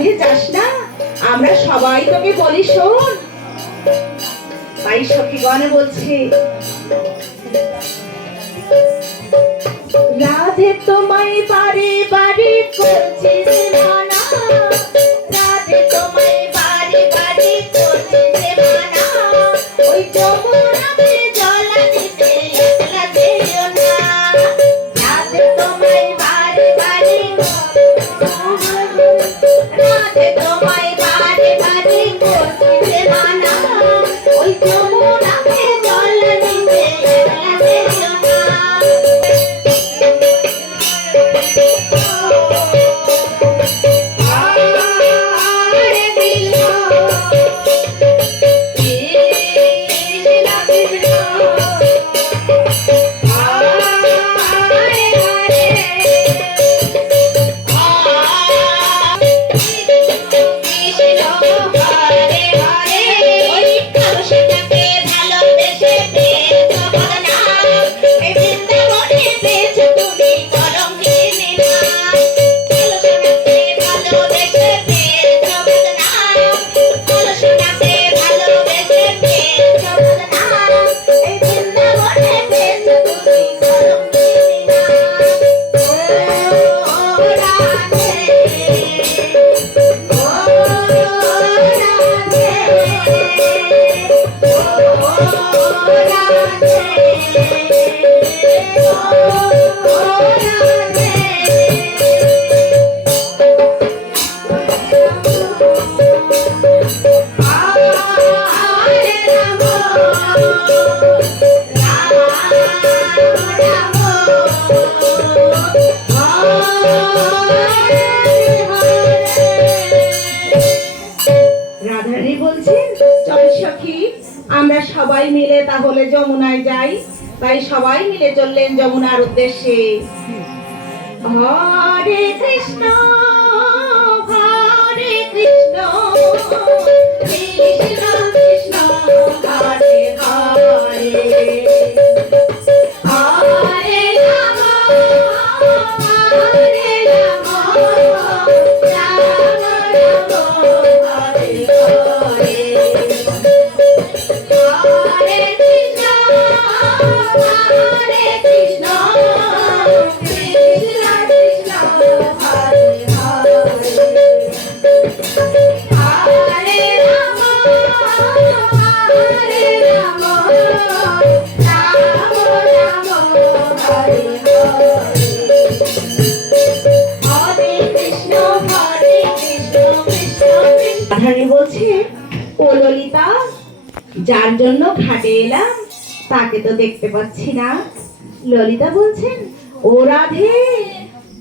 রাধে যাস না, আমরা সবাই তোকে বলি শোন। তাই সখীগণ বলছে, রাধে তোমায় বারে বারে করছে যে মানা, রাধে তোমায় বারে বারে করছে যে মানা, ওই যমুনাতে জল দিতে একলা যেও না। রাধে তোমায় বারে বারে, রাধে তোমায় বারে বারে করছে যে মানা, ওই যমুনাতে জল দিতে একলা যেও না। রাধারানী বলছেন, চল সখী আমরা সবাই মিলে তাহলে যমুনায় যাই। তাই সবাই মিলে চললেন যমুনার উদ্দেশ্যে। হরে কৃষ্ণ হরে কৃষ্ণ, কৃষ্ণ কৃষ্ণ হরে হরে, হরে রাম হরে রাম, রাম রাম হরে হরে, হরে কৃষ্ণ হরে কৃষ্ণ, কৃষ্ণ কৃষ্ণ হরে হরে, হরে রাম হরে রাম, রাম রাম হরে হরে, হরে কৃষ্ণ কৃষ্ণ কৃষ্ণ। রাধারানী বলছে, ও ললিতা, যার জন্য ঘাটে এলাম তাকে তো দেখতে পাচ্ছি না। ললিতা বলছেন, ও রাধে,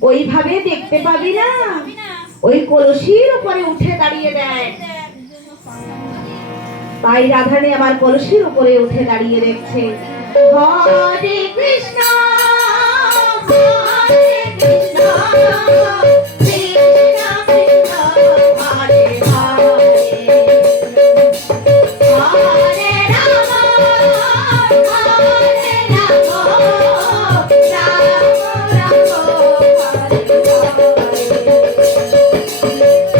ওইভাবে দেখতে পাবি না, ওই কলসির উপরে উঠে দাঁড়িয়ে দেয়। তাই রাধারানী আমার কলসির উপরে উঠে দাঁড়িয়ে দেখছে। হরে কৃষ্ণ হরে কৃষ্ণ, কৃষ্ণ কৃষ্ণ হরে হরে, হরে রাম হরে রাম, রাম রাম হরে হরে,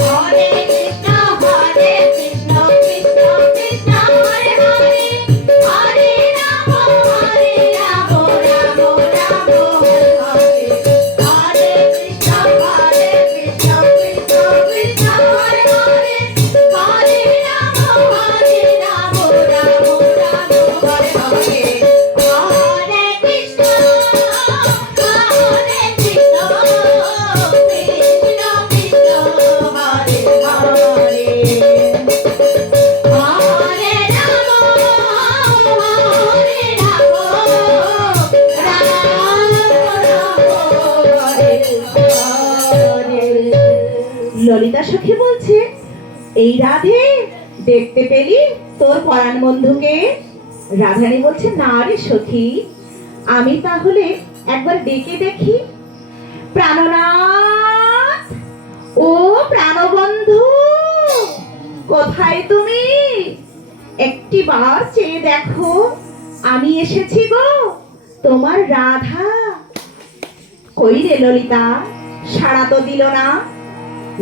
হরে কৃষ্ণ কৃষ্ণ কৃষ্ণ হরে হরে, হরে রাম রাম রাম হরে হরে, হরে কৃষ্ণ কৃষ্ণ কৃষ্ণ কৃষ্ণ হরে হরে, হরে রাম রাম রাম রাম হরে হরে, হরে কৃষ্ণ কৃষ্ণ কৃষ্ণ কৃষ্ণ হরে হরে, হরে রাম হরে হরে। ললিতা সখী বলছে, এই রাধে, দেখতে পেলি তোর পরাণ বন্ধুকে? রাধারানী বলছে, না রে সখী, আমি তাহলে একবার ডেকে দেখি। প্রাণনাথ, ও প্রাণবন্ধু, কোথায় তুমি? একটি বার চেয়ে দেখো, আমি এসেছি গো, তোমার রাধা। কই রে ললিতা, সাড়া তো দিল না।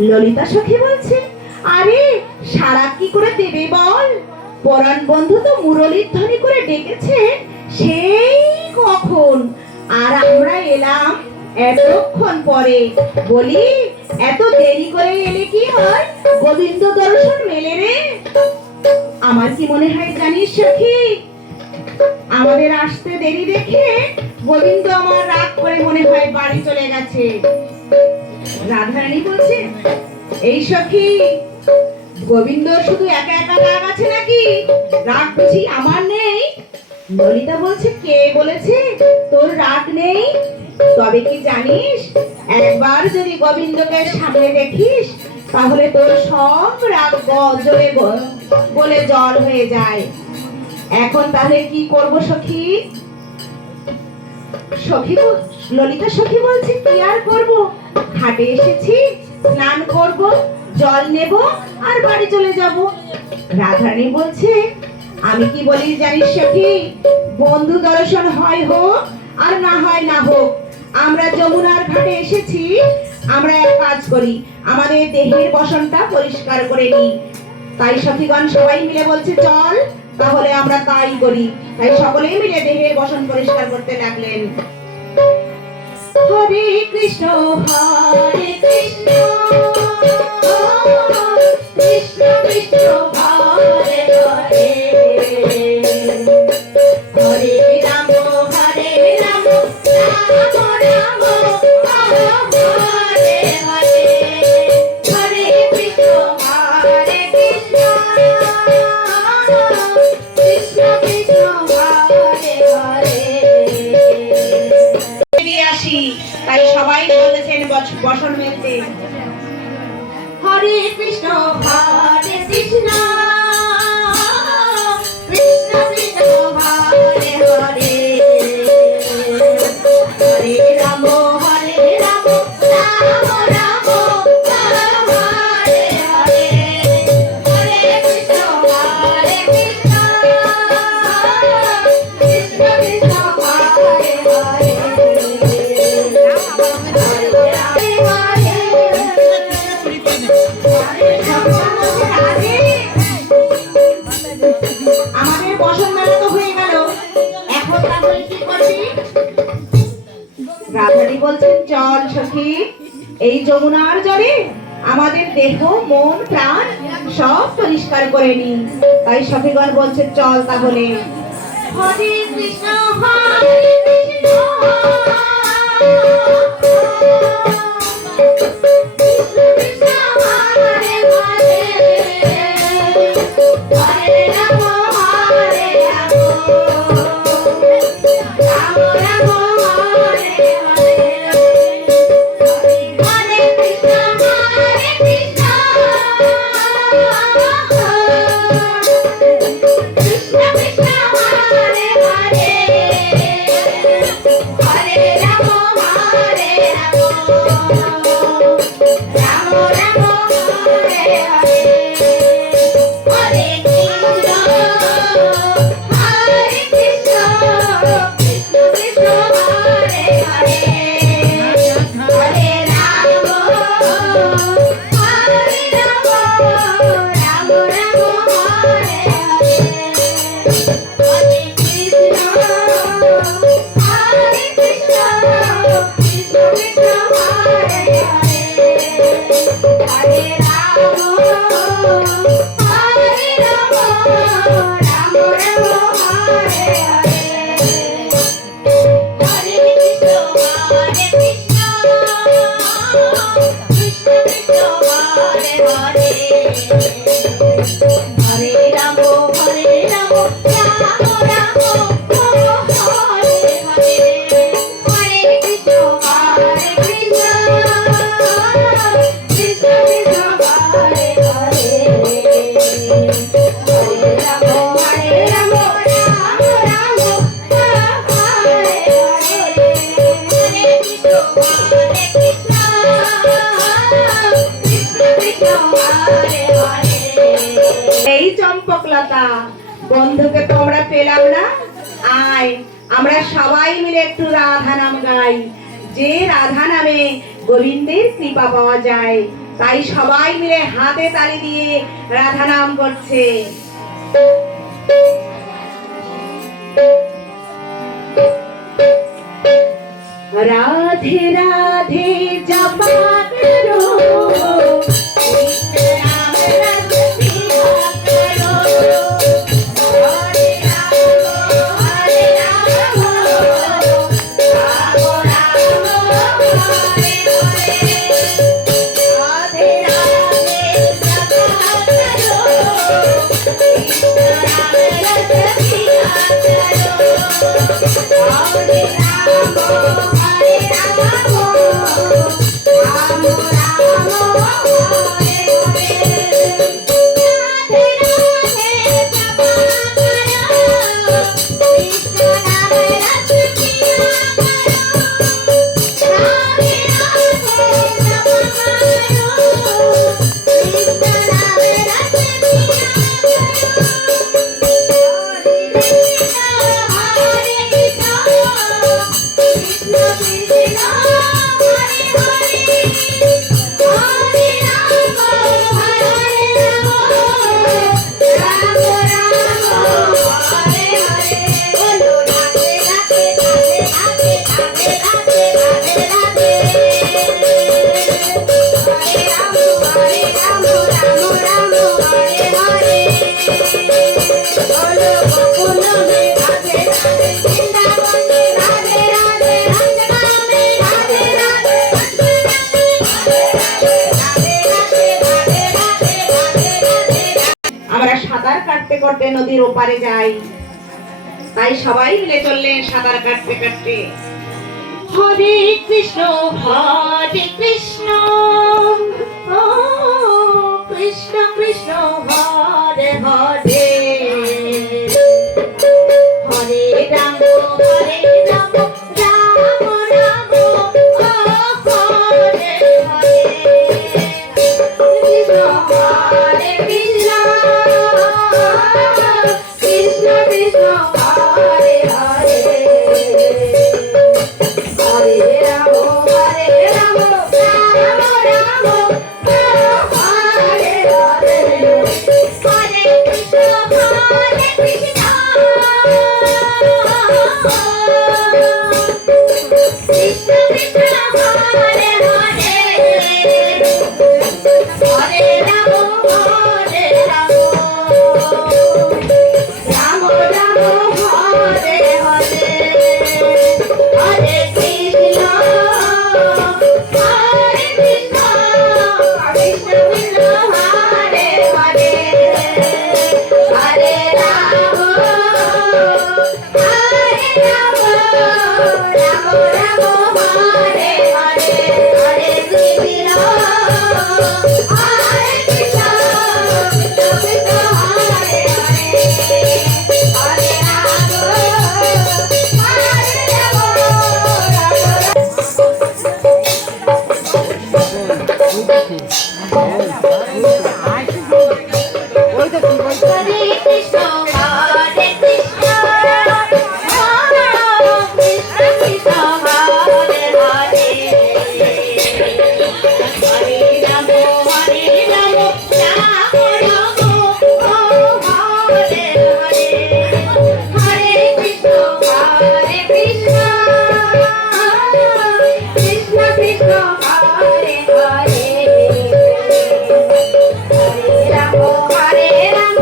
ললিতা সখী বলছে, আরে সারা কি করে দেবে বল, পরাণ বন্ধু তো মুরলীর ধ্বনি করে ডেকেছে সেই কখন, আর আমরা এলাম এতক্ষণ পরে। বলি এত দেরি করে এলে কি হয়, গোবিন্দ দর্শন মেলে রে? আমার কি মনে হয় জানিস সখী, আমাদের আসতে দেরি দেখে গোবিন্দ আমার রাগ করে মনে হয় বাড়ি চলে গেছে। রাধারানী বলছে, এই সখী গোবিন্দ শুধু একা একা রাগ আছে নাকি, রাগ বুঝি আমার নেই? ললিতা বলছে, কে বলেছে তোর রাগ নেই? তবে কি জানিস, একবার যদি গোবিন্দকে সামনে দেখিস তাহলে তোর সব রাগ জলে বলে জল হয়ে যায়। এখন তাহলে কি করব সখী? সখী ললিতা সখী বলছে, কি আর করব, ঘাটে এসেছি, স্নান করব, জল নেব আর বাড়ি চলে যাব। রাধারানী বলছে, আমি কি বলি জানিস সখী, বন্ধু দর্শন হয় হোক আর না হয় না হোক, আমরা যমুনার ঘাটে এসেছি, আমরা এক কাজ করি, আমাদের দেহের বসনটা পরিষ্কার করে নিই। তাই সখীগণ সবাই মিলে বলছে, চল তাহলে আমরা তাই করি। তাই সকলেই মিলে দেহের বসন পরিষ্কার করতে লাগলেন। হরে কৃষ্ণ হরে কৃষ্ণ, কৃষ্ণ কৃষ্ণ হরে হরে, হরে রাম হরে রাম, রাম রাম হরে হরে, হরে কৃষ্ণ হরে কৃষ্ণ, কৃষ্ণ কৃষ্ণ হরে হরে। আসি, তাই সবাই বলেছেন বসন মেলতে। হরে কৃষ্ণ হরে কৃষ্ণ, কৃষ্ণ কৃষ্ণ হরে হরে, হরে রাম হরে রাম, রাম রাম হরে হরে, হরে কৃষ্ণ হরে কৃষ্ণ, কৃষ্ণ কৃষ্ণ হরে হরে। আমাদের বসন মেলা তো হয়ে গেল, এখন তাহলে কি করবি? রাধারানী বলছেন, চল সখী, এই যমুনার জলে আমাদের দেহ মন প্রাণ সব পরিষ্কার করে নি। তাই সখীগণ বলছে, চল তাহলে। হরে কৃষ্ণ হরে কৃষ্ণ, কৃষ্ণ কৃষ্ণ হরে হরে, হরে রাম হরে রাম, রাম রাম হরে হরে, হরে কৃষ্ণ হরে কৃষ্ণ, কৃষ্ণ কৃষ্ণ হরে হরে, হরে রাম হরে রাম, রাম রাম হরে হরে, হরে কৃষ্ণ হরে কৃষ্ণ, কৃষ্ণ কৃষ্ণ হরে হরে, হরে রাম হরে রাম, রাম রাম হরে হরে, হরে কৃষ্ণ হরে কৃষ্ণ, কৃষ্ণ কৃষ্ণ হরে হরে, হরে রাম হরে রাম, রাম রাম হরে হরে, হরে কৃষ্ণ হরে কৃষ্ণ, কৃষ্ণ কৃষ্ণ হরে হরে, হরে রাম হরে রাম, রাম রাম হরে হরে, হরে কৃষ্ণ হরে কৃষ্ণ, কৃষ্ণ কৃষ্ণ হরে হরে, হরে রাম হরে রাম, রাম রাম হরে হরে, হরে কৃষ্ণ হরে কৃষ্ণ, কৃষ্ণ কৃষ্ণ হরে হরে। এই চম্পকলতা বন্ধুকে তোমরা পেলাম না, আয় আমরা সবাই মিলে একটু রাধা নাম গাই, যে রাধা নামে গোবিন্দের কৃপা পাওয়া যায়। তাই সবাই মিলে হাতে তালি দিয়ে রাধা নাম করছে। রাধে রাধে জপা করো, কৃষ্ণ নাম রস পিয়া করো। হরে রাম হরে রাম, রাম রাম হরে হরে। রাধে রাধে জপা করো, কৃষ্ণ নাম রস পিয়া করো। হরে রাম হরে রাম, রাম রাম হরে হরে। রাধে রাধে জপা করো, কৃষ্ণ নাম রস পিয়া করো। রাধে রাধে জপা করো, কৃষ্ণ নাম রস পিয়া সাঁতার কাটতে কাটতে নদীর ওপারে যাই। তাই সবাই মিলে চললেন সাঁতার কাটতে কাটতে। হরে কৃষ্ণ ও কৃষ্ণ কৃষ্ণ হরে হরে। হরে রাম রাম রাম ও হরে হরে। কৃষ্ণ হরে কৃষ্ণ, কৃষ্ণ কৃষ্ণ হরে হরে। হরে রাম রাম রাম হরে হরে। হরে কৃষ্ণ কৃষ্ণ, কৃষ্ণ কৃষ্ণ হরে হরে। হরে রাম রাম রাম হরে হরে। হরে কৃষ্ণ কৃষ্ণ, কৃষ্ণ কৃষ্ণ হরে হরে। হরে রাম রাম রাম হরে হরে। হরে কৃষ্ণ কৃষ্ণ, কৃষ্ণ কৃষ্ণ হরে হরে। হরে রাম হরে কৃষ্ণ হরে কৃষ্ণ, কৃষ্ণ কৃষ্ণ হরে হরে। হরে রাম রাম রাম হরে হরে। হরে কৃষ্ণ কৃষ্ণ, কৃষ্ণ কৃষ্ণ হরে হরে। হরে রাম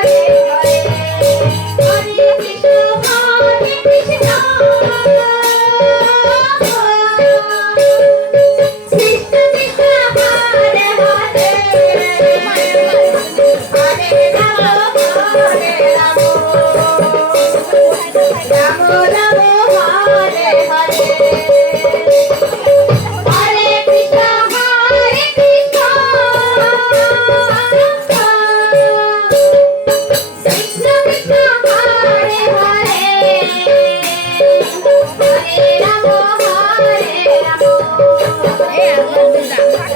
রাম রাম হরে হরে। হরে কৃষ্ণ কৃষ্ণ, কৃষ্ণ কৃষ্ণ হরে হরে। হরে রাম রাম রাম হরে হরে। হরে কৃষ্ণ কৃষ্ণ, কৃষ্ণ কৃষ্ণ হরে হরে। হরে রাম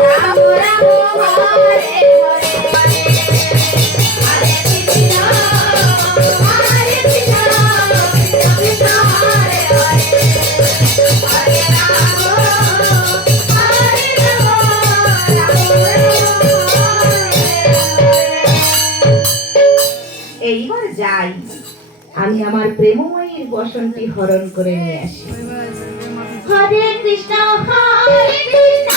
রাম রাম হরে হরে। হরে কৃষ্ণ কৃষ্ণ, কৃষ্ণ কৃষ্ণ হরে হরে। হরে রাম আমি আমার প্রেমময়ীর বসনটি হরণ করে নিয়ে আসি। হরে কৃষ্ণ হরে কৃষ্ণ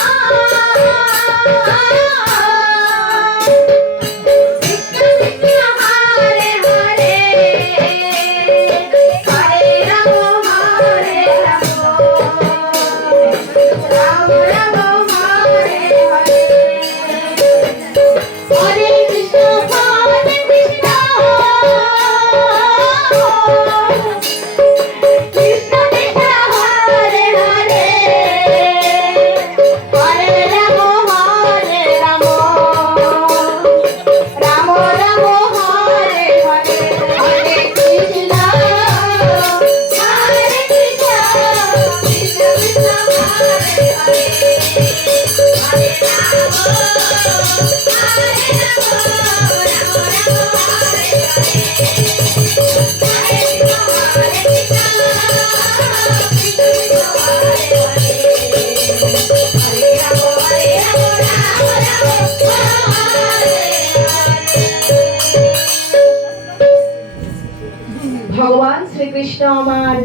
ভগবান শ্রীকৃষ্ণ আমার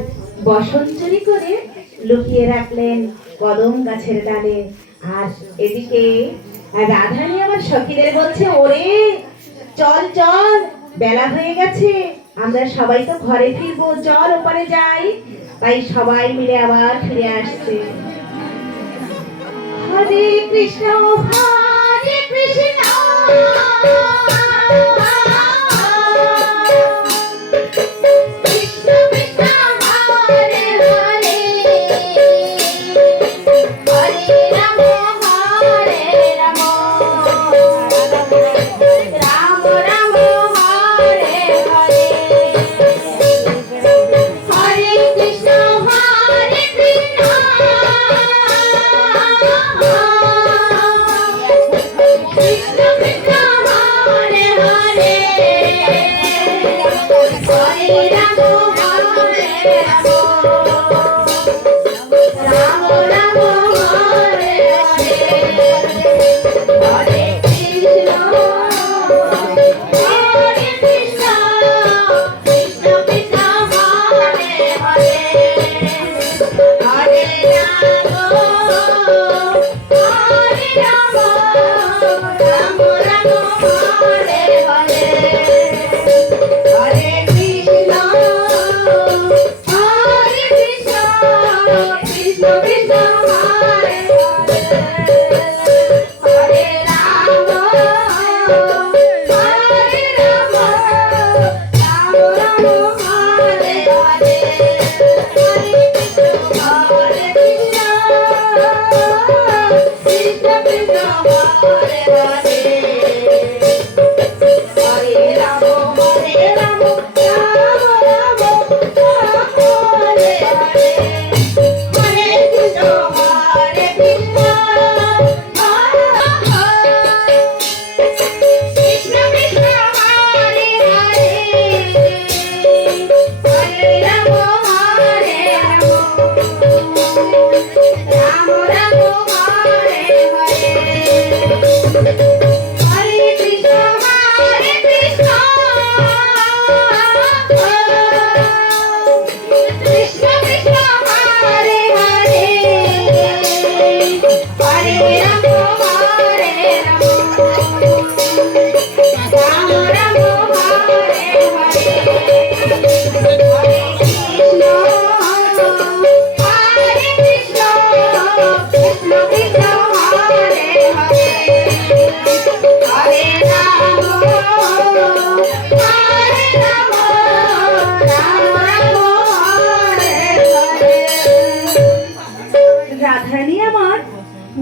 বসন চুরি করে লুকিয়ে রাখলেন কদম গাছের ডালে। আর এদিকে রাধারানী আমার সখীদের বলছে, ওরে চল চল, বেলা হয়ে গেছে, আমরা সবাই তো ঘরে ফিরবো, চল ওপারে যাই। তাই সবাই মিলে আবার ফিরে আসছে। হরে কৃষ্ণ হরে কৃষ্ণ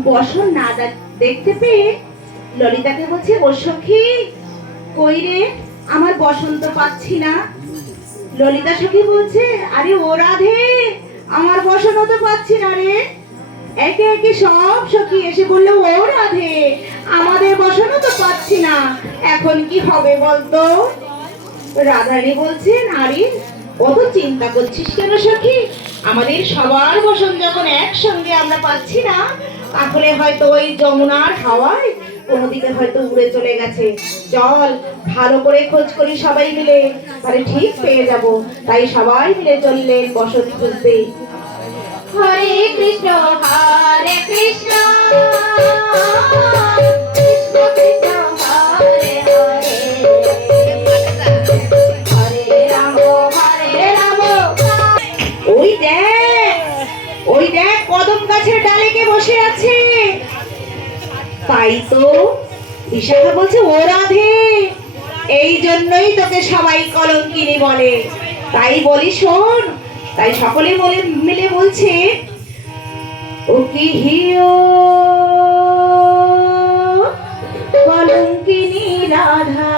বসন না দেখতে পেয়ে ললিতাকে বলছে, ও সখী কই রে, আমার বসন্ত পাচ্ছি না। ললিতা সখী বলছে, আরে ও রাধে, আমার বসন্ত তো পাচ্ছি না রে। একে একে সব সখী এসে বললো, ও রাধে, আমাদের বসন্ত তো পাচ্ছি না, এখন কি হবে বলতো? রাধারানী বলছেন, আরে অত চিন্তা করছিস কেন সখী, আমাদের সবার বসন যখন একসঙ্গে আমরা পাচ্ছি না, তাহলে হয়তো ওই যমুনার হাওয়ায় কোনোদিকে হয়তো উড়ে চলে গেছে। চল ভালো করে খোঁজ করি সবাই মিলে, তাহলে ঠিক পেয়ে যাব। তাই সবাই মিলে চললেন বসত খুঁজতে। হরে কৃষ্ণ হরে কৃষ্ণ কৃষ্ণ কৃষ্ণ হরে হরে, হরে রাম হরে রাম। ওই দেখ কদম গাছের ডালে কে বসে আছে। তাই তো বিশাখা বলছে, ও রাধে, এই জন্যই তোকে সবাই কলঙ্কিনী বলে। তাই বলি শোন। তাই সকলে মিলে বলছে, ও কি হিও কলঙ্কিনী রাধা,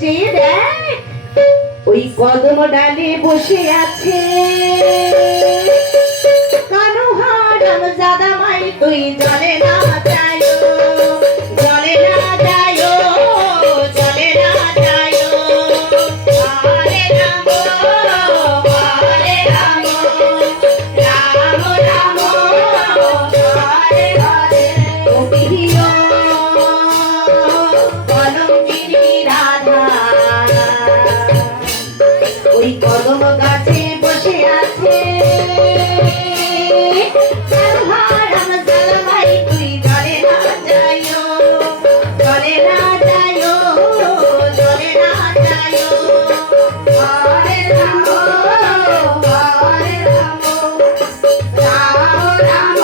যে দেখ ওই কদম ডালে বসে আছে। কানু হারাম জাদা মাই তুই জলে না যাইও, জলে না যাইও, জলে না যাইও। হরে রাম হরে রাম, রাম রাম হরে হরে। ও প্রিয় কলঙ্কিনী রাধা, ওই কদম গাছে বসে আছে। হারাম জাদা মাই তুই জলে না যাইও, জলে না যাইও, জলে না যাইও। হরে রাম হরে রাম, রাম রাম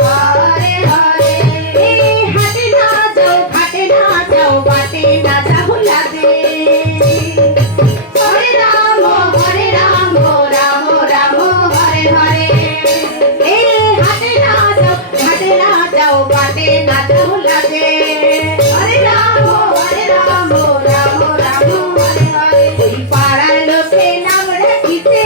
হরে হরে। হাটে না যাও, ঘাটে না যাও, বাটে না যাও লাগে। হরে রাম রাম রাম হরে হরে। হাটে না যাও, ঘাটে না যাও, বাটে না যাও লাগে। হরে রাম রাম রাম হরে হরে। ওই পাড়ার লোকে নাম রাখিতে,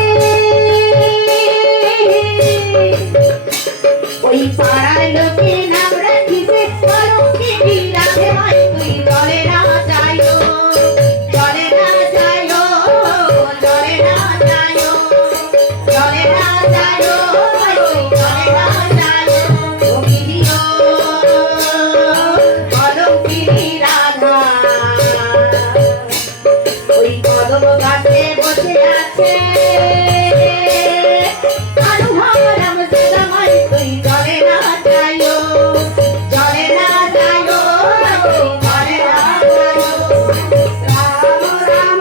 ওই পাড়ার লোকে নাম রাখিতে কলঙ্কিনী রাধে মাই তুই জলে না যাইও, জলে না যাইও, জলে না যাইও, জলে না যাইও, জলে না যাইও। ও প্রিয় কলঙ্কিনী রাধা, ওই কদম গাছে বসে আছে। কানু হারাম জাদা মাই তুই জলে না যাইও, জলে না যাইও, জলে না যাইও। রাম রাম।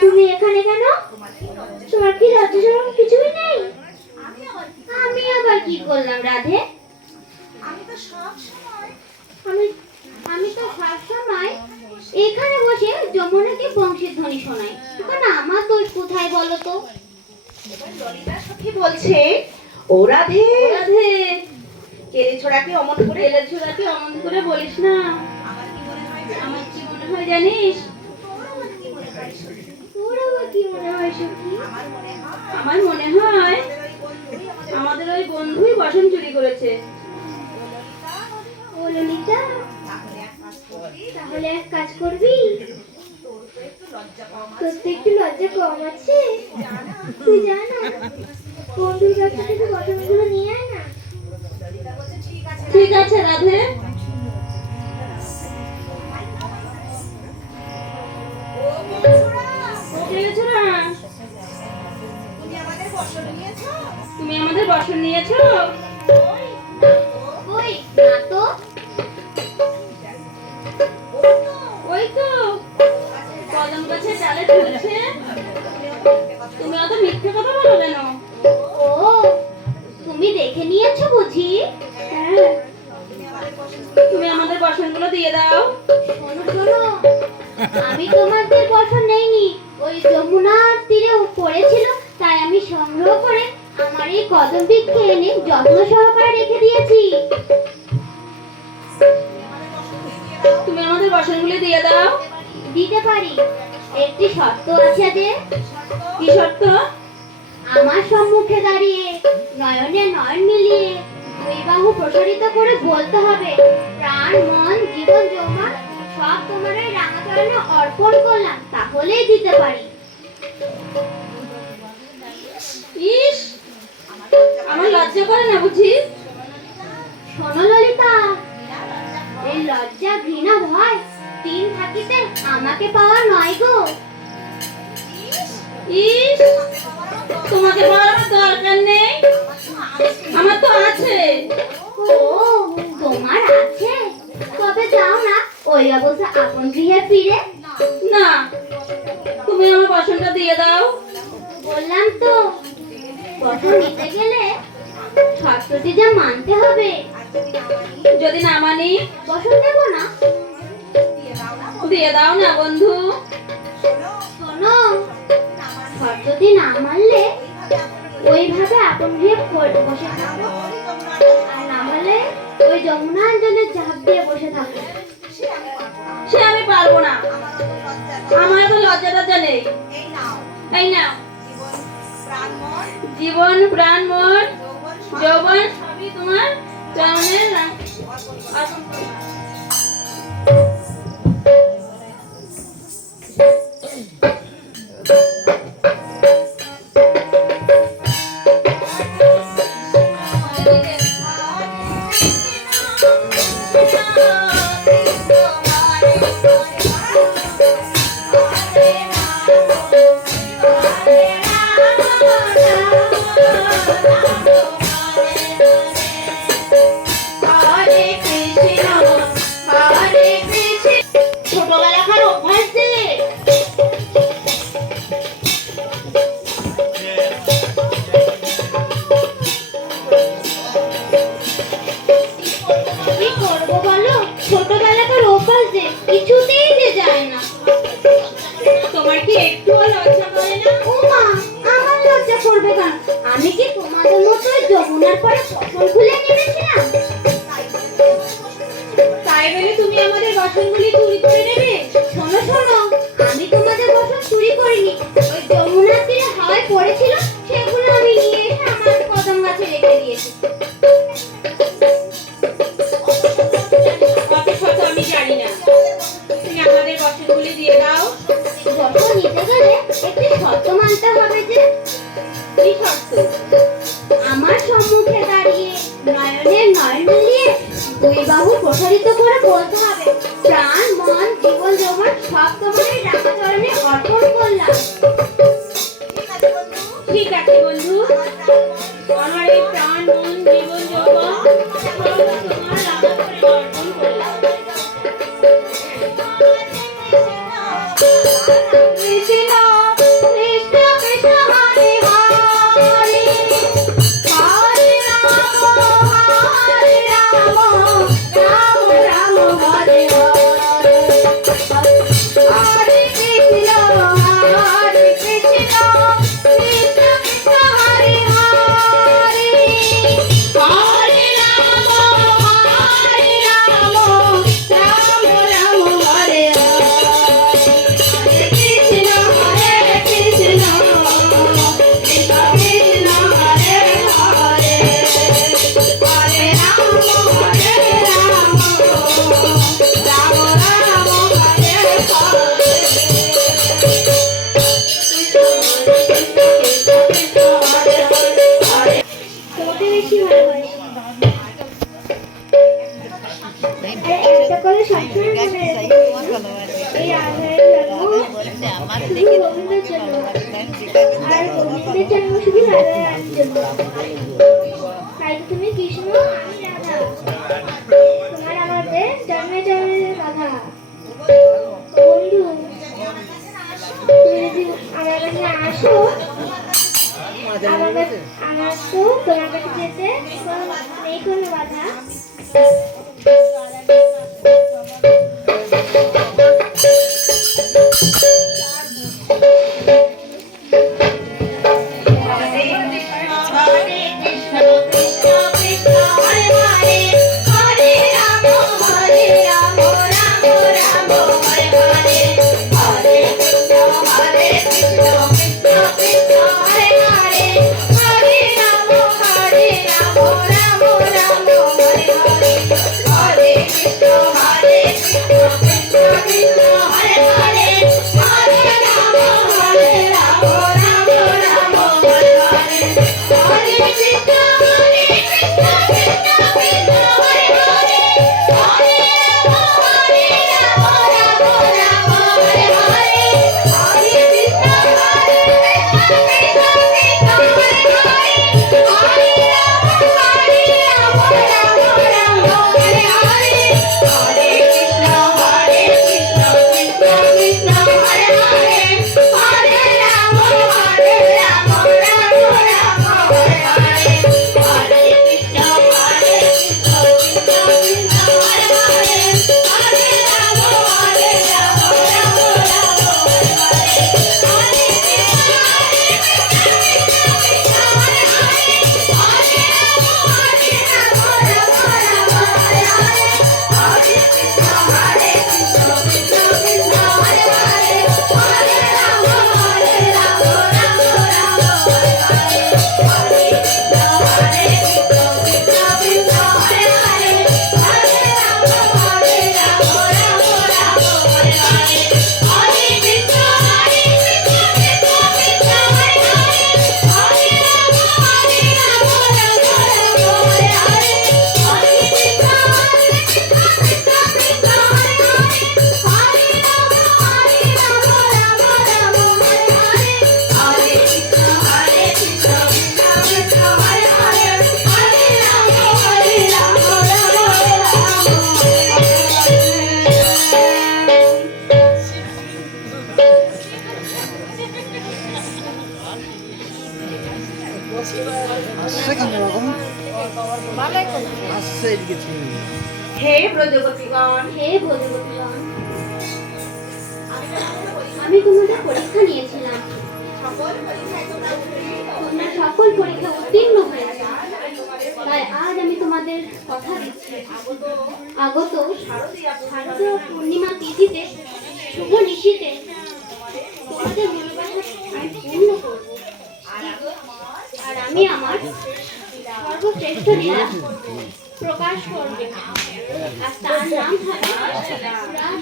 তুমি এখানে কেন? তোমার কি লজ্জা শরম কিছুই নেই? আমি আবার কি করলাম রাধে? আমি তো সব সময় এখানে বসে যমুনাকে বংশের ধ্বনি শোনাই। এখন আমার দোষ কোথায় বলো তো? ললিতা সখী বলছে, ও রাধে, রাধে, কেলে ছোড়াকে অমন করে, এলে ছোড়াকে অমন করে বলিস না। আমার কি মনে হয় জানিস? তোর আবার কি মনে হয় সখী? আমার মনে হয় আমাদের ওই বন্ধুই বাসন চুরি করেছে। ও ললিতা, তাহলে এক কাজ করবি, তোর তো একটু লজ্জা কম আছে, তুই যা না বন্ধুর কাছ থেকে বাসনগুলো নিয়ে আয় না। ঠিক আছে রাধে। তুমি আমাদের বাসন নিয়েছো? ওই না তো, ওই তো কদম গাছের ডালে ঝুলছে। তুমি অত মিথ্যে কথা বলো কেন? ও তুমি দেখে নিয়েছো বুঝি? হ্যাঁ, তুমি আমাদের বাসনগুলো দিয়ে দাও। শোনো শোনো, আমি তোমাদের বাসন নেইনি, ওই যমুনার তীরে পড়েছিল, তাই আমি সংগ্রহ করে আমার এই কদম বৃক্ষে এনে যত্ন সহকারে রেখে দিয়েছি। তুমি আমাদের বাসনগুলো দিয়ে দাও। দিতে পারি, একটি শর্ত আছে যে, কি শর্ত? আমার সম্মুখে দাঁড়িয়ে নয়নে নয়ন মিলিয়ে দুই বাহু প্রসারিত করে বলতে হবে, প্রাণ মন জীবন যৌবন সব তোমার এই রাঙা চরণে অর্পণ করলাম, তাহলেই দিতে পারি। ইস, আমার লজ্জা করে না বুঝি? শোনো ললিতা, এই লজ্জা ঘৃণা ভয় তিন থাকিতে আমাকে পাওয়া নয় গো। ইস, তোমাকে বলার আমার দরকার নেই, আমার তো আছে। ও, তোমার আছে? তবে যাও না ওই অবস্থা আপন গৃহে ফিরে। না, তুমি আমার বসনটা দিয়ে দাও। বললাম তো, বসন নিতে গেলে শর্তটি যা মানতে হবে। যদি না মানি? বসন দেব না। দিয়ে দাও না বন্ধু। শোনো, শর্তটি না মানলে ওইভাবে আপন গৃহে বসে থাকো, আর না হলে ওই যমুনা জলে ঝাঁপ দিয়ে বসে থাকো। সে আমি পারবো না, আমার তো লজ্জা টজ্জা নেই। এই নাও, জীবন প্রাণ মন যৌবন সবই তোমার চরণে অর্পণ করলাম। ছোটবেলাকার অভ্যাস যে। কি করবো বলো, ছোটবেলাকার অভ্যাস যে কিছুতেই যে যায় না। তোমার কি একটুও লজ্জা করে না? ও মা, আমার লজ্জা করবে কেন? আমি কি তোমাদের মতো ওই যমুনার পরে বসন খুলে নেমেছিলাম? তাই বলে তুমি আমাদের বসনগুলি চুরি করে নেবে? শোনো শোনো, আমি তোমাদের বসন চুরি করিনি। ওই যমুনার তীরে হাওয়ায় পড়েছিল, সেগুলো আমি নিয়ে এসে আমার কদম গাছে রেখে দিয়েছি। অত শত আমি জানি না, তুমি আমাদের বসনগুলি দিয়ে দাও। বসন নিতে গেলে একটি শর্ত মানতে হবে যে, কি শর্ত? আমার সম্মুখে দাঁড়িয়ে নয়নের নয়ন মিলিয়ে দুই বাহু প্রসারিত করে বলতে হবে, প্রাণ মন জীবন যৌবন সব তোমার এই রাঙা চরণে অর্পণ করলাম। ঠিক আছে বন্ধু, আমার এই প্রাণ মন জীবন যৌবন সব তোমার রাঙা চরণে অর্পণ করলাম। কৃষ্ণ কৃষ্ণ কৃষ্ণ হরে হরে, হরে রাম রাম রাম হরে হরে, হরে কৃষ্ণ কৃষ্ণ কৃষ্ণ হরে হরে, হরে রাম রাম রাম হরে হরে, হরে কৃষ্ণ হরে কৃষ্ণ কৃষ্ণ কৃষ্ণ হরে হরে, হরে রাম রাম রাম হরে হরে। তোমাকে বেশি ভালোবাসি। আর একটা কথা সবসময় মনে রেখো, এই আধারের জন্ম শুধু গোবিন্দের জন্য, আর গোবিন্দের জন্ম শুধু রাধার জন্য। তাই তো তুমি কৃষ্ণ, আমি রাধা, তোমার আমাদের জন্মে জন্মে রাধা। বন্ধু, তুমি যদি আমার কাছে আসো, আমার তো তোমার কাছে যেতে নেই কোনো বাধা। হরে রাম রাম রাম হরে হরে, হরে কৃষ্ণ হে ব্রজবতীগণ, হে ভগবতীগণ, আমি তোমাদের পরীক্ষা নিয়েছিলাম, তোমরা সকল পরীক্ষা উত্তীর্ণ হয়েছে, তাই আজ আমি তোমাদের কথা দিচ্ছি, আগত শারদীয় পূর্ণিমা তিথিতে শুভ নিশিতে তোমাদের মনোবাসনা আমি পূর্ণ করব, আর আমি আমার সর্বশ্রেষ্ঠ লীলা প্রকাশ করবে, আর তার নাম হবে রাসলীলা।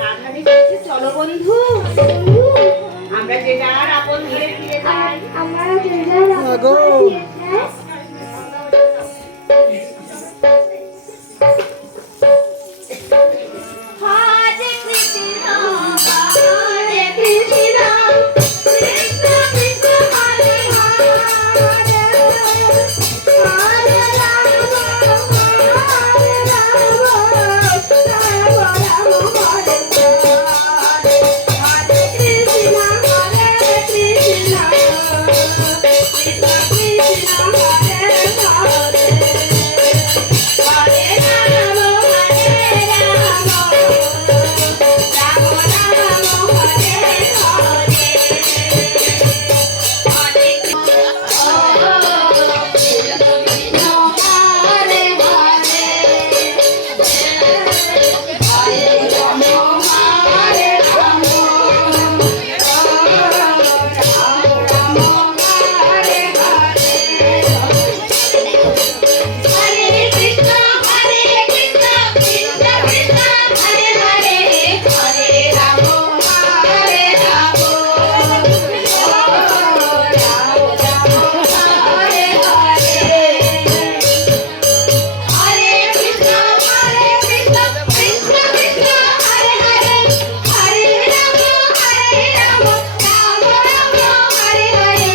রাধারানী বলছে, চলো বন্ধু, বন্ধু, আমরা যে যার আপন ধীরে ফিরে যাই। আমরা যে যার আপন ফিরে যাই। হরে কৃষ্ণ, হরে কৃষ্ণ, কৃষ্ণ কৃষ্ণ হরে হরে, হরে রাম, হরে রাম, রাম রাম হরে হরে, হরে কৃষ্ণ, হরে কৃষ্ণ, কৃষ্ণ কৃষ্ণ হরে হরে, হরে রাম, হরে রাম, রাম রাম হরে হরে,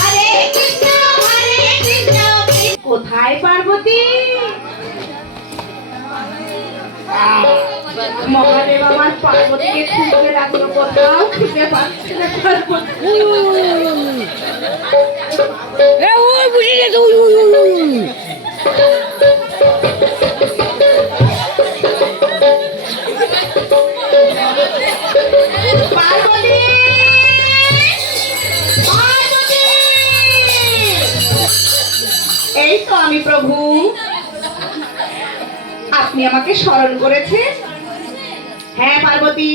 হরে কোথায় পার্বতী? মহাদেব আমার পার্বতীকে খুঁজতে লাগলো, কোথাও খুঁজে পাচ্ছে না পার্বতী। পার্বতী! পার্বতী! এই তো আমি প্রভু, আপনি আমাকে স্মরণ করেছেন? হ্যাঁ পার্বতী,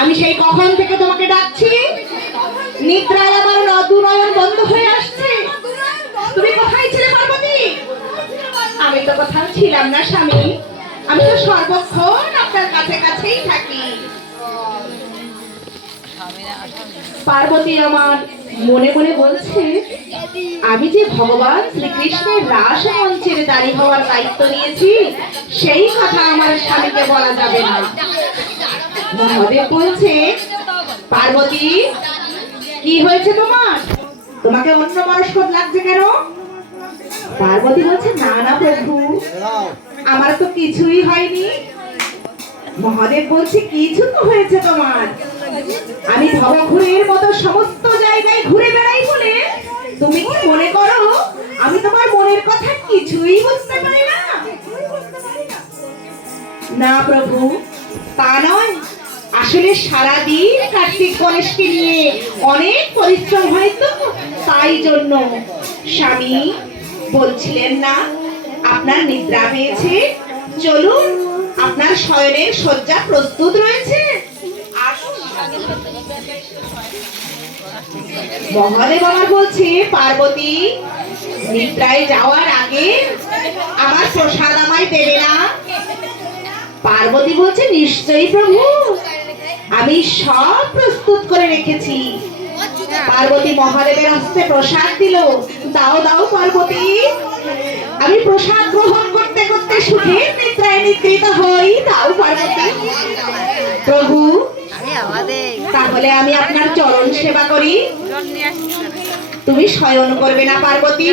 আমি সেই কখন থেকে তোমাকে ডাকছি, নিদ্রায় আমার দুনয়ন বন্ধ হয়ে আসছে। তুমি কোথায় ছিলে পার্বতী? আমি তো কোথাও ছিলাম না স্বামী, আমি তো সর্বক্ষণ আপনার কাছে কাছেই থাকি। পার্বতী আমার মনে মনে বলছে, আমি যে ভগবান শ্রীকৃষ্ণের রাস মঞ্চের দাঁড়ি হওয়ার দায়িত্ব নিয়েছি, সেই কথা আমার স্বামীকে বলা যাবে না। মহাদেব বলছে, পার্বতী কি হয়েছে তোমার? তোমাকে অন্য মনস্ক লাগছে কেন? পার্বতী বলছে, না না প্রভু, আমার তো কিছুই হয়নি। মহাদেব বলছে, কিছু তো হয়েছে তোমার। আমি ভবঘুরের মতো সমস্ত জায়গায় ঘুরে বেড়াই বলে তুমি কি মনে করো আমি তোমার মনের কথা কিছুই বুঝতে পারি না? না প্রভু, তা নয়, আসলে সারাদিন কার্তিক গণেশকে নিয়ে অনেক পরিশ্রম হয় তো, তাই জন্য। স্বামী বলছিলেন না আপনার নিদ্রা পেয়েছে, চলুন, আপনার শয়নের শয্যা প্রস্তুত রয়েছে, আসুন। মহাদেব আমার বলছে, পার্বতী নিদ্রায় যাওয়ার আগে আমার প্রসাদ আমায় দেবে না? পার্বতী বলছে, নিশ্চয়ই প্রভু, আমি সব প্রস্তুত করে রেখেছি। পার্বতী মহাদেবের হস্তে প্রসাদ দিল। দাও দাও পার্বতী, আমি প্রসাদ গ্রহণ করতে করতে সুখের নিদ্রায় নিদ্রিত হই, দাও পার্বতী। প্রভু, তাহলে আমি আপনার চরণ সেবা করি, তুমি শয়ন করবে না পার্বতী?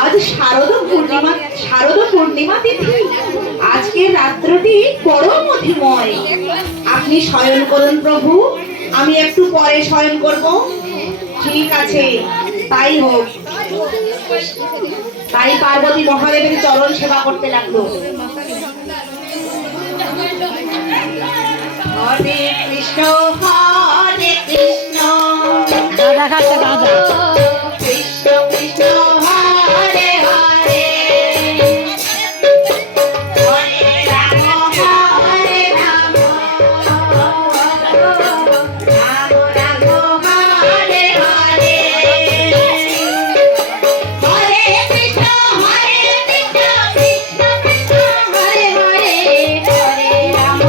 আজ শারদ পূর্ণিমা তিথি, আজকের রাত্রটি বড় মহিময়। আপনি আপনি শয়ন করুন প্রভু, আমি একটু পরে শয়ন করব। ঠিক আছে, তাই হোক। তাই পার্বতী মহাদেবের চরণ সেবা করতে লাগলো। হরে কৃষ্ণ হরে কৃষ্ণ, কৃষ্ণ কৃষ্ণ হরে হরে, হরে রাম হরে রাম, রাম রাম হরে হরে, হরে কৃষ্ণ কৃষ্ণ কৃষ্ণ হরে হরে, হরে রাম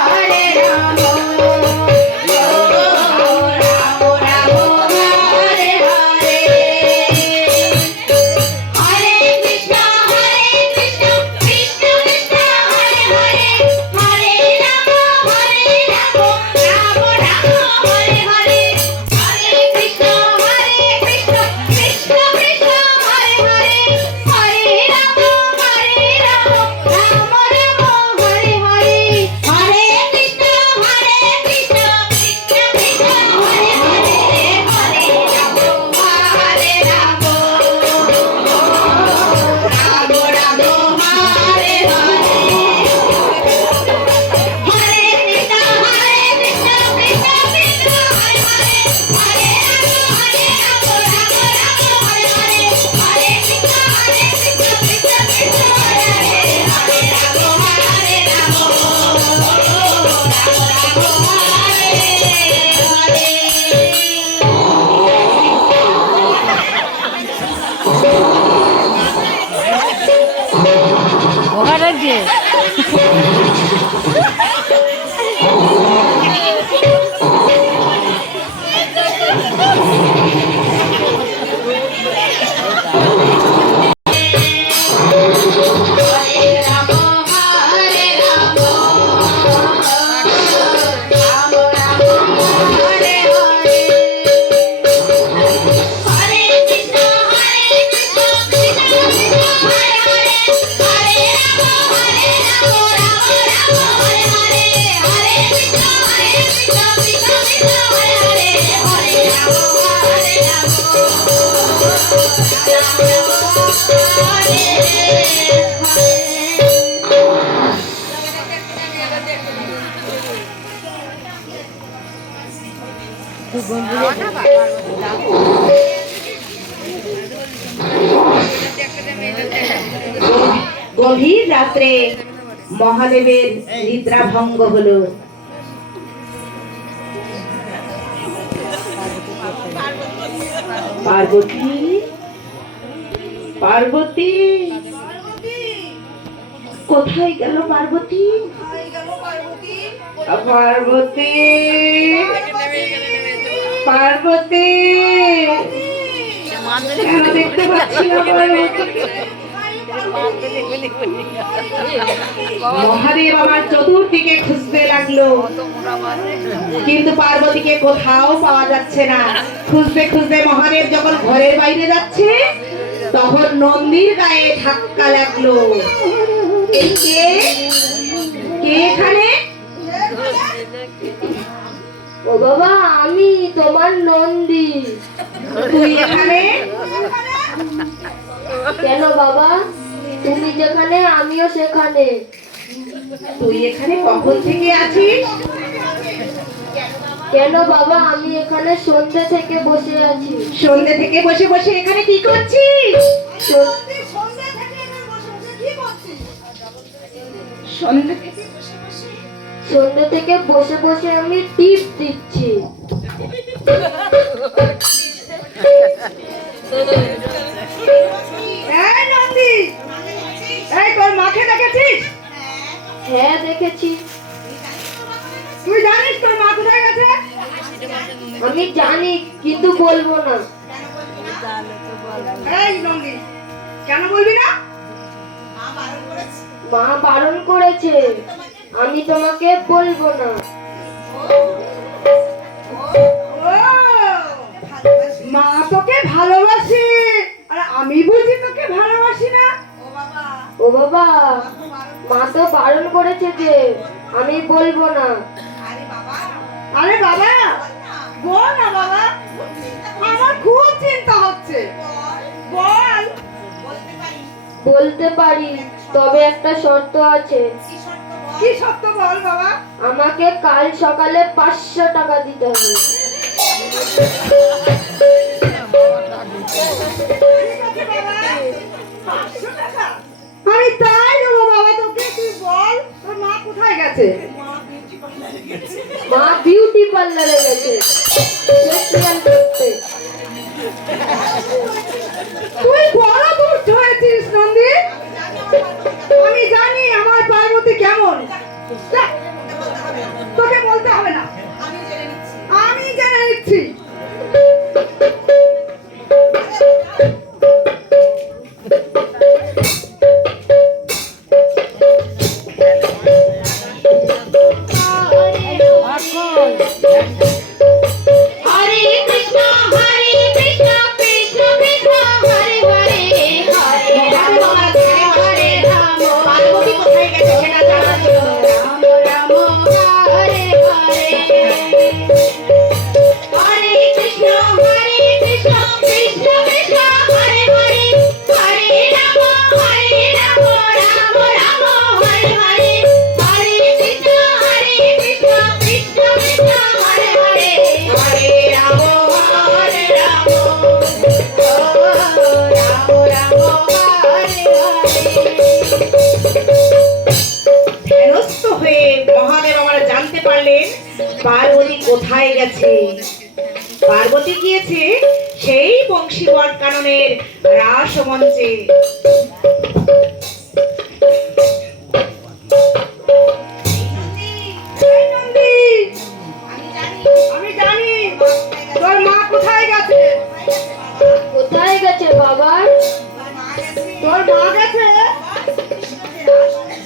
হরে রাম, রাম রাম হরে হরে, হরে কৃষ্ণ কৃষ্ণ কৃষ্ণ হরে হরে, হরে রাম রাম রাম হরে হরে, হরে কৃষ্ণ কৃষ্ণ কৃষ্ণ হরে হরে, হরে রাম রাম রাম হরে হরে, হরে কৃষ্ণ কৃষ্ণ কৃষ্ণ হরে হরে, হরে রাম হরে রাম, রাম রাম হরে হরে, হরে কৃষ্ণ কৃষ্ণ কৃষ্ণ হরে হরে, হরে রাম রাম হরে হরে, হরে কৃষ্ণ কৃষ্ণ কৃষ্ণ হরে হরে, হরে রাম হরে রাম, রাম রাম ওখানে যে হরে রাম হরে রাম, রাম রাম হরে হরে, হরে কৃষ্ণ কৃষ্ণ কৃষ্ণ হরে হরে, হরে রাম রাম হরে হরে, হরে কৃষ্ণ কৃষ্ণ কৃষ্ণ হরে হরে, হরে রাম হরে রাম, রাম রাম হরে গভীর রাত্রে মহাদেবের নিদ্রা ভঙ্গ হলো। পার্বতী পার্বতী কোথায় গেল পার্বতী? পার্বতী পার্বতী কেন দেখতে পাচ্ছি না পার্বতীকে? মহাদেব আমার চতুর্দিকে খুঁজতে লাগলো, কিন্তু পার্বতীকে কোথাও পাওয়া যাচ্ছে না। খুঁজতে খুঁজতে মহাদেব যখন ঘরের বাইরে যাচ্ছে, তখন নন্দীর গায়ে ধাক্কা লাগলো। এই কে কে এখানে? ও বাবা, আমি তোমার নন্দী। তুই এখানে? কেন বাবা, তুমি যেখানে আমিও সেখানে। তুই এখানে কখন থেকে আছিস? কেন বাবা, আমি এখানে সন্ধ্যে থেকে বসে আছি। সন্ধ্যে থেকে বসে বসে এখানে কি করছিস? সন্ধ্যে থেকে সন্ধ্যে থেকে বসে বসে আমি টিপ দিচ্ছি। এই নন্দী, এই তোর মাকে দেখেছিস? হ্যাঁ দেখেছি। তুই জানিস তোর মা কোথায় গেছে? আমি জানি, কিন্তু বলবো না। এই নন্দী, কেন বলবি না? মা বারণ করেছে, আমি তোমাকে বলবো না। ও, মা তোকে ভালোবাসে, আর আমি বুঝি তোকে ভালোবাসি না? ও বাবা, মা তো বারণ করেছে যে আমি বলবো না। আরে বাবা, বল না বাবা, আমার খুব চিন্তা হচ্ছে। বল। বলতে পারি, তবে একটা শর্ত আছে। কি শর্ত বল বাবা? আমাকে কাল সকালে 500 টাকা দিতে হবে। আমি তাই দেবো বাবা তোকে। তুই বল, তোর মা কোথায় গেছে? মা বিউটি পার্লারে গেছে ফেসিয়াল করতে। তুই বড় দুষ্ট হয়েছিস নন্দী। আমি জানি আমার পার্বতী কেমন। যা, তোকে বলতে হবে না, আমি জেনে নিচ্ছি। হরে কৃষ্ণ কৃষ্ণ কৃষ্ণ কৃষ্ণ হরে হরে, হরে রাম হরে রাম। পার্বতী কোথায় গেছে সেটা জানার জন্য রাম রাম হরে হরে, হরে কৃষ্ণ কৃষ্ণ কৃষ্ণ কৃষ্ণ হরে হরে, হরে রাম রাম রাম হরে হরে, হরে কৃষ্ণ কৃষ্ণ কৃষ্ণ কৃষ্ণ হরে হরে, হরে রাম হরে রাম, রাম রাম হরে হরে। ফেরস্ত হয়ে মহাদেব আমার জানতে পারলেন পার্বতী কোথায় গেছে। পার্বতী গিয়েছে সেই বংশীবট কাননের রাসমঞ্চে। এই নন্দী, আমি জানি তোর মা কোথায় গেছে। কোথায় গেছে বাবা? তোর মা গেছে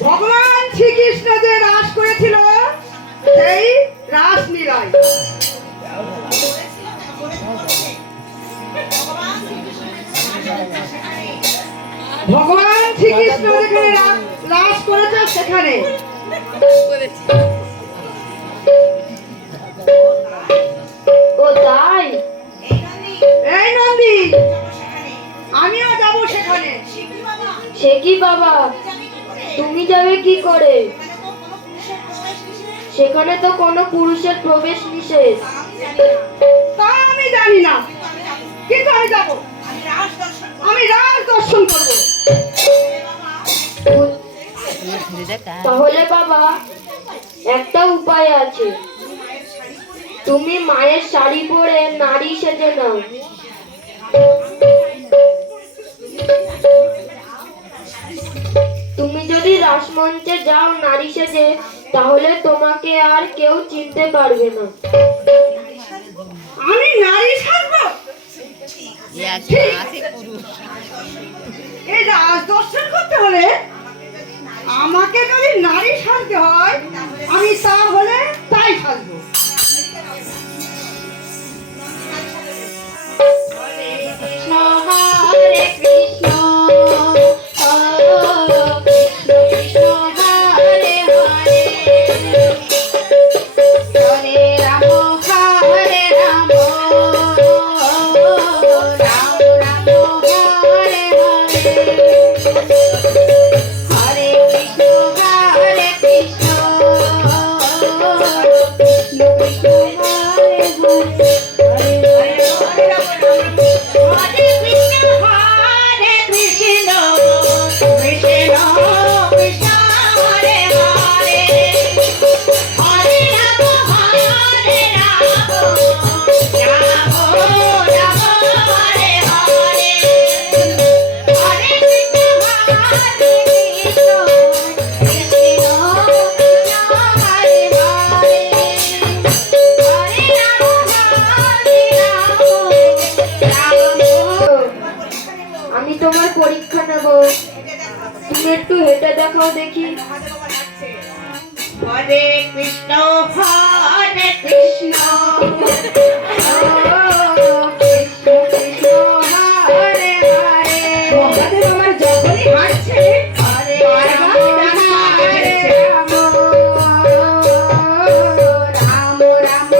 ভগবান শ্রীকৃষ্ণ যে রাস করেছিল সেই রাসলীলায়। ভগবান শ্রীকৃষ্ণ যেখানে রাস করেছে সেখানে। ও তাই? এই নন্দী, আমিও যাব সেখানে। সে কি বাবা, তুমি যাবে কি করে? সেখানে তো কোনো পুরুষের প্রবেশ নিষেধ। তা আমি জানি না, কিন্তু আমি যাব। আমি রাস দর্শন করব। তাহলে বাবা একটা উপায় আছে, তুমি মায়ের শাড়ি পরে নারী সেজে নাও। তুমি যদি রাসমঞ্চে যাও নারী সেজে, তাহলে তোমাকে আর কেউ চিনতে পারবে না। আমি নারী সাজবো? এই রাস দর্শন করতে হলে আমাকে যদি নারী সাজতে হয়, আমি তাহলে তাই সাজবো। কৃষ্ণ হরে কৃষ্ণ, কৃষ্ণ কৃষ্ণ হরে হরে, হরে রাম হরে রাম, রাম রাম হরে হরে, হরে কৃষ্ণ কৃষ্ণ কৃষ্ণ হরে হরে, আমি তোমার পরীক্ষা নেব, তুমি একটু হেঁটে দেখাও দেখি। হরে কৃষ্ণ হরে কৃষ্ণ কৃষ্ণ হরে হরে, মহাদেব আমার যখনই হাঁটছে হরে রাম হরে রাম, রাম রাম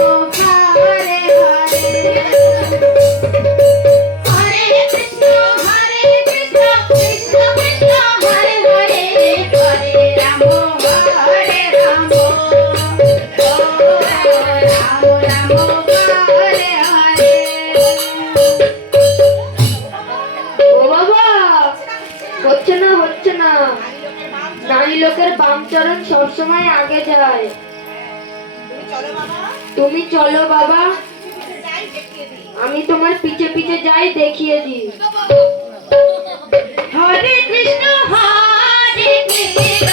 বাড়ি লোকের বাম চরণ সবসময় আগে যায়। তুমি চলো বাবা, আমি তোমার পিছে পিছে যাই, দেখিয়ে দিই। হরে কৃষ্ণ হরে কৃষ্ণ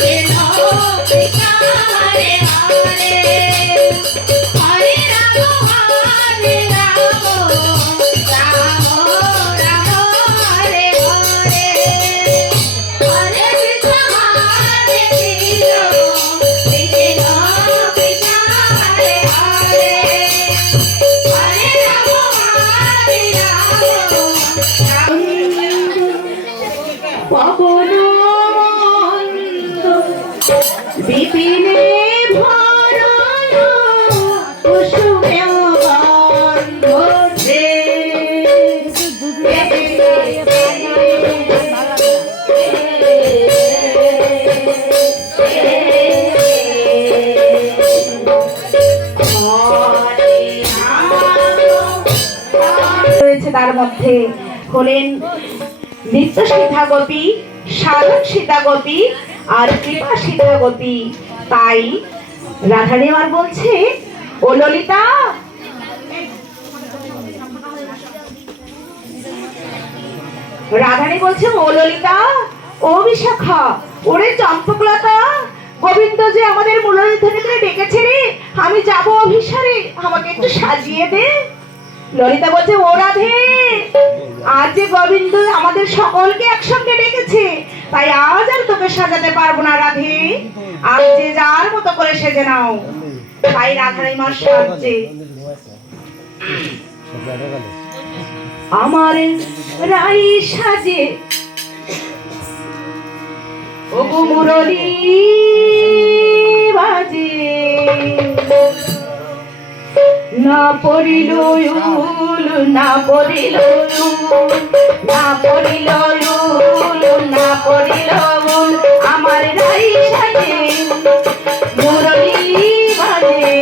কৃষ্ণ কৃষ্ণ হরে হরে হরে রাম হরে রাম রাম রাম হরে হরে হরে কৃষ্ণ হরে কৃষ্ণ কৃষ্ণ কৃষ্ণ হরে হরে হরে রাম হরে রাম পবন বিপিনে ভরণ কুসুমে গন্ধে রয়েছে তার মধ্যে হলেন নিত্য সীতাগতি, সাধন সীতাগতি আর কৃপা সীতাগতি। তাই রাধারানী আমার বলছে, ও ললিতা, রাধারানী বলছে, ও ললিতা, ও বিশাখা, ওরে চম্পকলতা, গোবিন্দ যে আমাদের মূলধনে ডেকেছে রে, আমি যাব অভিসারে, আমাকে একটু সাজিয়ে দে। ললিতা বলছে, ও রাধে, আজ যে গোবিন্দ আমাদের সকলকে একসঙ্গে ডেকেছে, তাই আজ আর তোকে সাজাতে পারবো না রাধে, আজ যে যার মতো করে সেজে নাও। তাই রাধারানী মার সাজছে, আমার রাই সাজে ও মুরলী বাজে, না পড়িল উল, না পড়িল উল, না পড়িল উল, না পড়িল উল, আমার রাই সাজে মুরলী বাজে,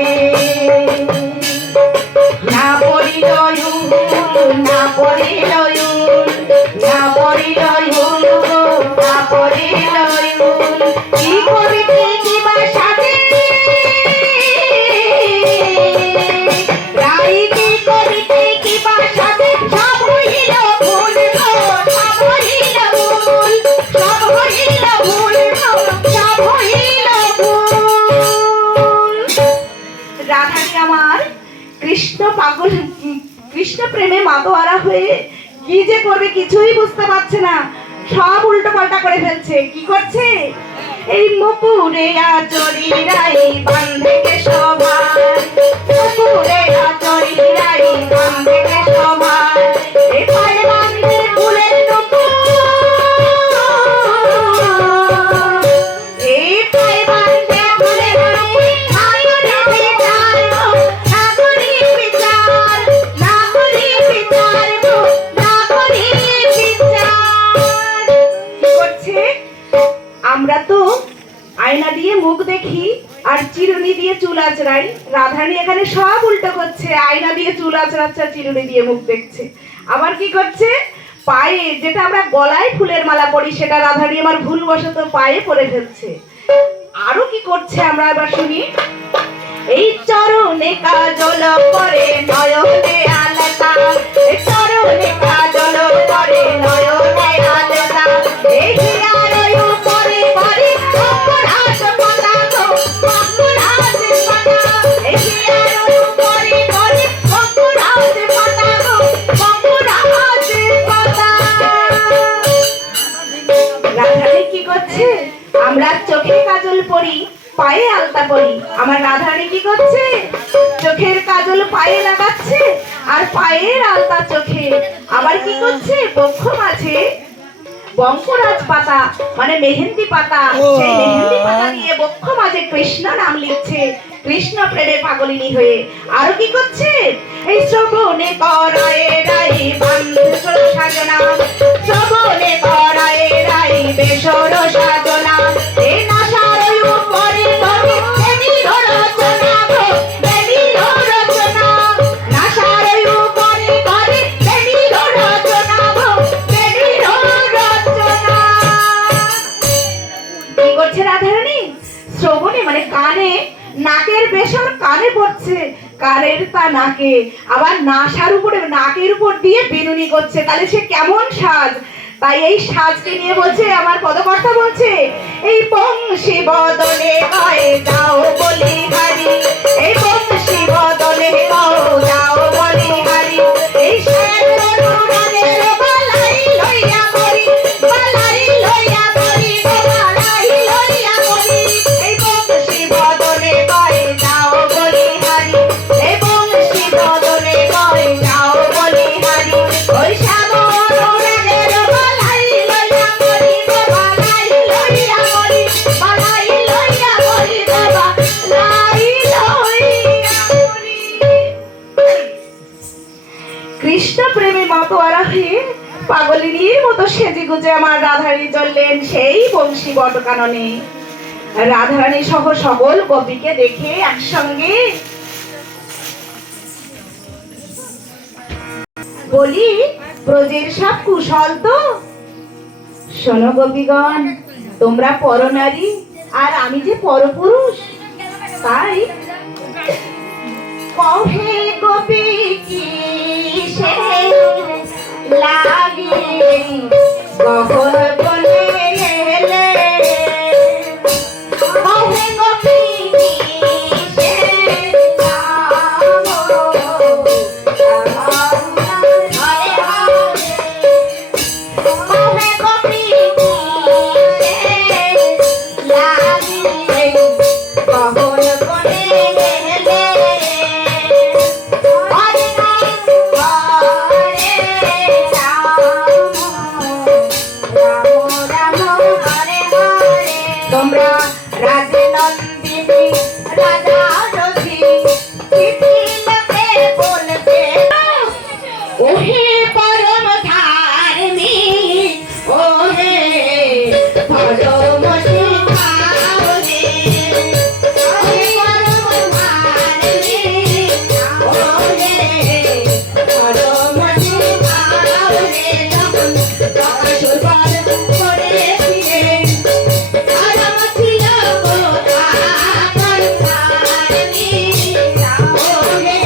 না পড়িল উল, না পড়িল উল, না পড়িল উল, না পড়িল উল, কি করিতে কিবা সাজে রাই, কি করিতে কিবা সাজে, সব হইল ভুল গো, সব হইল ভুল, সব হইল ভুল গো, সব হইল ভুল। রাধারানী আমার কৃষ্ণ পাগল, কৃষ্ণ প্রেমে মাতোয়ারা হয়ে কি যে করবে কিছুই বুঝতে পারছে না, সব উল্টো পাল্টা করে ফেলছে। কি করছে, এই মুকুরে আচরি রাই বান্ধে কে শোভা, মুকুরে আচরি রাই বান্ধে কে শোভা, এই পায়ে বাঁধে ফুলের নুপুর, এই পায়ে বাঁধে ফুলের নুপুর, নাগরি বিচার গো, নাগরি বিচার, নাগরি বিচার গো, নাগরি বিচার। কি করছে, আমরা তো আয়না দিয়ে মুখ দেখি আর চিরুনি দিয়ে চুল আঁচড়াই, রাধারানী এখানে সব উল্টো করছে, আয়না দিয়ে চুল আঁচড়াচ্ছে, চিরুনি দিয়ে মুখ দেখছে। আবার কি করছে, পায়ে, যেটা আমরা গলায় ফুলের মালা পরি, সেটা রাধারানী আমার ভুলবশত পায়ে পরে ফেলছে। আরো কি করছে আমরা এবার শুনি, এই চরণে কাজল পরে নয়নে আলতা, এই চরণে কাজল পরে নয়নে আলতা, এই হিয়ার উপরে পরে অপরাধ পাতা গো, অপরাধ পাতা, এই হিয়ার উপরে পরে অপরাধ পাতা গো, অপরাধ পাতা। রাধারানী কি করছে, আমরা চোখে কাজল পরি, পায়ে আলতা পরি, আমার রাধারানী কি করছে, চোখের কাজল পায়ে লাগাচ্ছে আর পায়ের আলতা চোখে। আবার কি করছে, বক্ষ মাঝে বঙ্করাজ পাতা মানে মেহেন্দি পাতা, সেই মেহেন্দি পাতা দিয়ে বক্ষ মাঝে কৃষ্ণ নাম লিখছে, কৃষ্ণ প্রেমে পাগলিনী হয়ে। আরো কি করছে, এই শ্রবণে করায় রাই বান্ধব সাজনা, শ্রবণে করায় রাই বেসর সাজনা, এই নাশার উপরে পরে দেবীর রচনা গো, দেবীর রচনা, নাশার উপরে পরে দেবীর রচনা গো, দেবীর রচনা। মানে কানে, নাকের বেসর কানে পড়ছে, কানের তা নাকে, আবার নাসার উপরে নাকের উপর দিয়ে বেনুনি করছে, তাহলে সে কেমন সাজ? তাই এই সাজকে নিয়ে বলছে আমার পদকর্তা বলছে, এই বংশী বদনে গায়ে যাও বলি হারি, এই বংশী বদনে যাও বলি হারি, এই শ্যামরণের বালাই লইয়া করি, বালাই লইয়া করি, বালাই লইয়া করি, এই বংশী বদনে গায়ে যাও বলি হারি, এই বংশী বদনে গায়ে যাও বলি হারি, ওই শ্যামরণের বালাই লইয়া করি, বালাই লইয়া করি, বালাই লইয়া করি, বালাই লইয়া করি। কৃষ্ণ প্রেমে মাতোয়ারা হয়ে পাগলিনীর মতো সেজে গুজে আমার রাধারানী চললেন সেই বংশী বটকাননে। রাধারানী সহ সকল গোপীকে দেখে একসঙ্গে বলি, ব্রজের সব কুশল তো? শোনো গোপীগণ, তোমরা পরনারী আর আমি যে পরপুরুষ, তাই কহে গোপী কি সে লাগে কখন বলে এলে, কহে গোপী কি সে কহে গোপী কি সে লাগে কখন বলে এলে, তোমরা রাজে নন্দিনী রাজা রথি চিঠি লিখে বলবে, ওহে পরম ধার্মিক, ওহে পরম শিখাওরে, ওহে পরম ধার্মিক, ওহে পরম শিখাওরে, যখন প্রকাশুর পর করেছিলেন ধর্ম ছিল কোথা কর্তারি, ওহে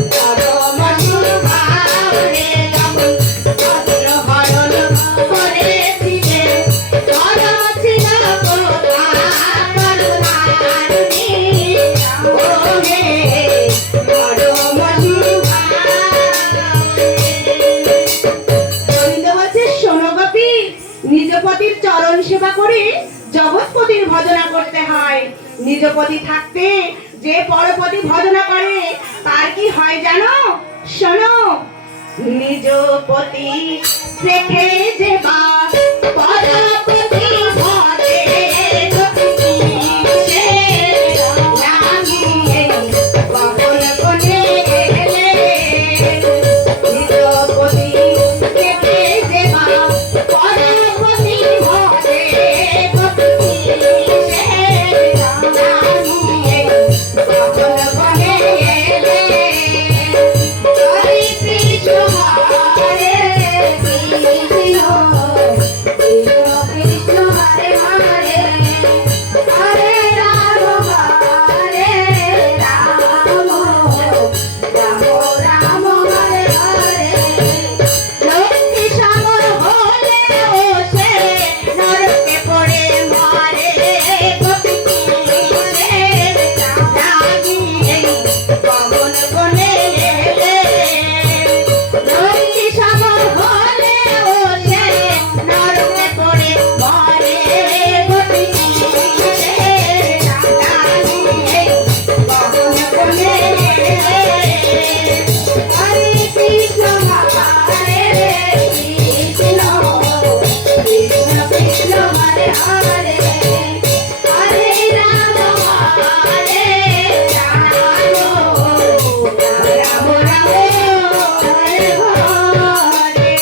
পরম শিখাওরে, যখন ভদ্র হরণ করেছিলেন ধর্ম ছিল কোথা কর্তারি, ওহে পরম গোবিন্দ বলছে, শোনো গোপী, নিজ পতির চরণ সেবা করে জগৎপতির ভজনা করতে হয়। নিজ পতি থাকতে যে পরপতি ভজনা করে তার কি হয় জানো? শোনো, নিজ পতি রেখে যে বা পরপতি ভজে গোপী সে লাগিয়ে কখন কোনে এলে, নিজ পতি রেখে যে বা পরপতি ভজে গোপী সে লাগিয়ে কখন কোনে এলে, হরে কৃষ্ণ হরে কৃষ্ণ, কৃষ্ণ কৃষ্ণ হরে হরে, হরে রাম হরে রাম, রাম রাম হরে হরে, লক্ষ্মী সাগর হলে ও সে নরকে পড়ে মরে, গোপী সে লাগিয়ে কখন কোনে এলে, লক্ষ্মী সাগর হলে ও সে নরকে পড়ে মরে, গোপী সে লাগিয়ে কখন কোনে এলে, হরে কৃষ্ণ হরে কৃষ্ণ, কৃষ্ণ কৃষ্ণ হরে হরে, হরে রাম হরে রাম, রাম রাম হরে হরে।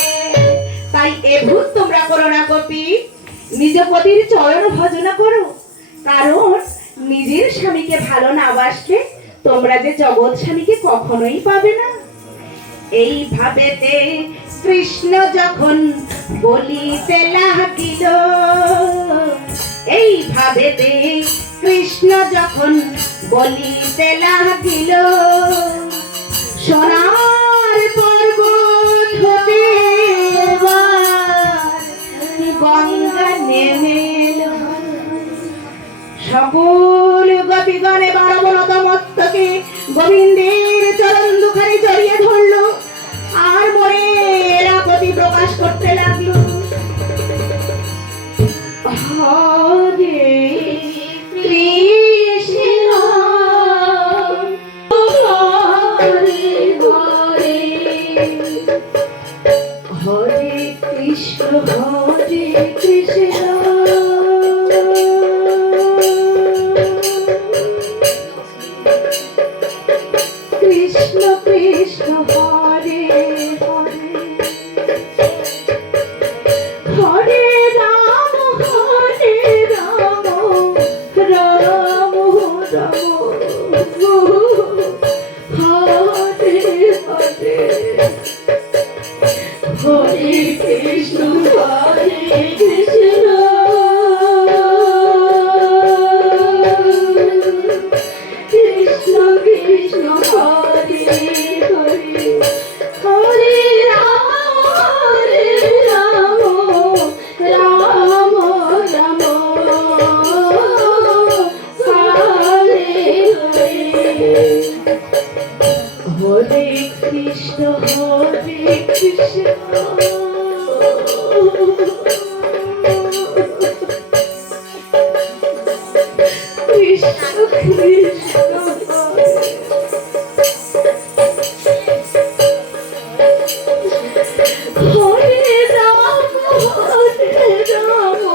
তাই এভূত তোমরা করো না গোপী, নিজ পতির চরণ ভজনা করো, কারণ নিজের স্বামীকে ভালো না বাসলে তোমরা যে জগৎ স্বামীকে কখনোই পাবে না। এই ভাবেতে কৃষ্ণ যখন বলিতে লাগিল, এই ভাবেতে কৃষ্ণ কৃষ্ণ যখন বলিতে লাগিল, সোনার পর্বত হতে এবার গঙ্গা নেমে এলো। সকল গোপীগণ এবার অবনত মস্তকে গোবিন্দের চরণ দুখানি জড়িয়ে ধরলো, আর মনের আপত্তি প্রকাশ করতে লাগলো। হরে কৃষ্ণ হরে হরে, হরে কৃষ্ণ হরে কৃষ্ণ, কৃষ্ণ কৃষ্ণ হরে হরে, হরে রাম হরে রাম, রাম রাম হরে হরে, হরে কৃষ্ণ হরে কৃষ্ণ, কৃষ্ণ কৃষ্ণ হরে হরে, হরে রাম হরে রাম, রাম রাম হরে হরে, হরে কৃষ্ণ হরে কৃষ্ণ, কৃষ্ণ কৃষ্ণ হরে, হরে রাম হরে রাম,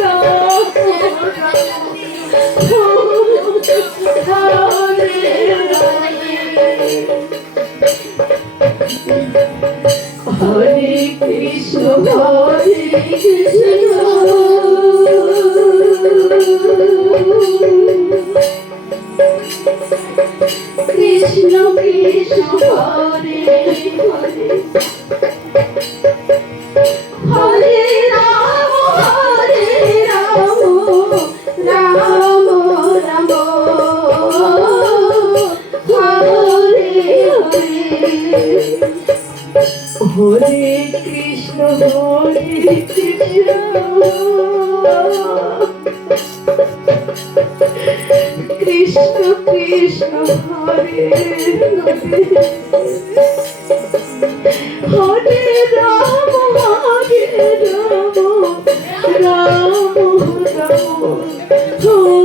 রাম রাম হরে হরে, হরে কৃষ্ণ হরে কৃষ্ণ, কৃষ্ণ কৃষ্ণ হরে হরে, হরে রাম হরে রাম, রাম রাম হরে হরে, হরে কৃষ্ণ হরে কৃষ্ণ, কৃষ্ণ কৃষ্ণ হরে হরে, হরে রাম হরে রাম, রাম রাম হরে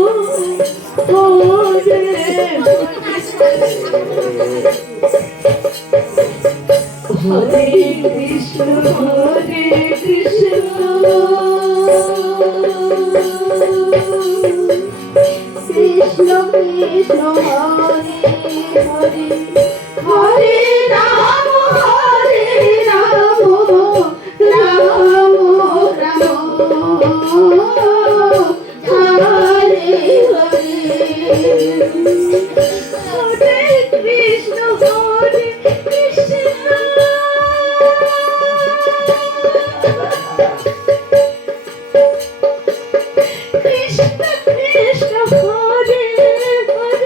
হরে, কৃষ্ণ হরে কৃষ্ণ, কৃষ্ণ কৃষ্ণ হরে হরে, হরে রাম হরে রাম, রাম রাম হরে হরে, হরে কৃষ্ণ হরে কৃষ্ণ, কৃষ্ণ কৃষ্ণ হরে হরে,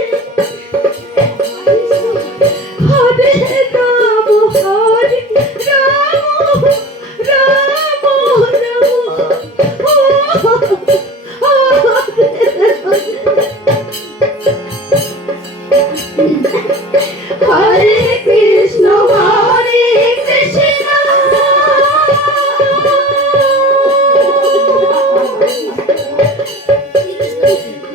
হরে রাম হরে রাম, রাম রাম হরে কৃষ্ণ হরে কৃষ্ণ,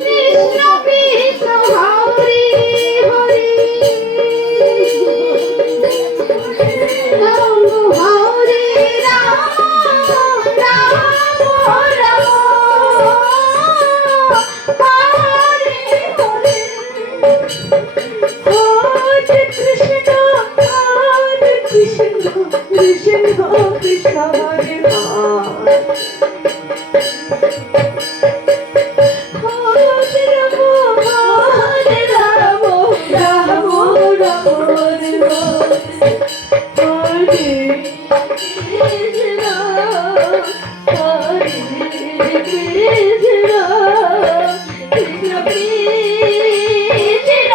কৃষ্ণ কৃষ্ণ হরে হরে, রাম হরে রাম, রাম রাম হরে হরে, হরে কৃষ্ণ কৃষ্ণ কৃষ্ণ কৃষ্ণ হরে হরে, হরে রাম রাম রাম হরে হরে, হরে কৃষ্ণ হরে কৃষ্ণ, কৃষ্ণ কৃষ্ণ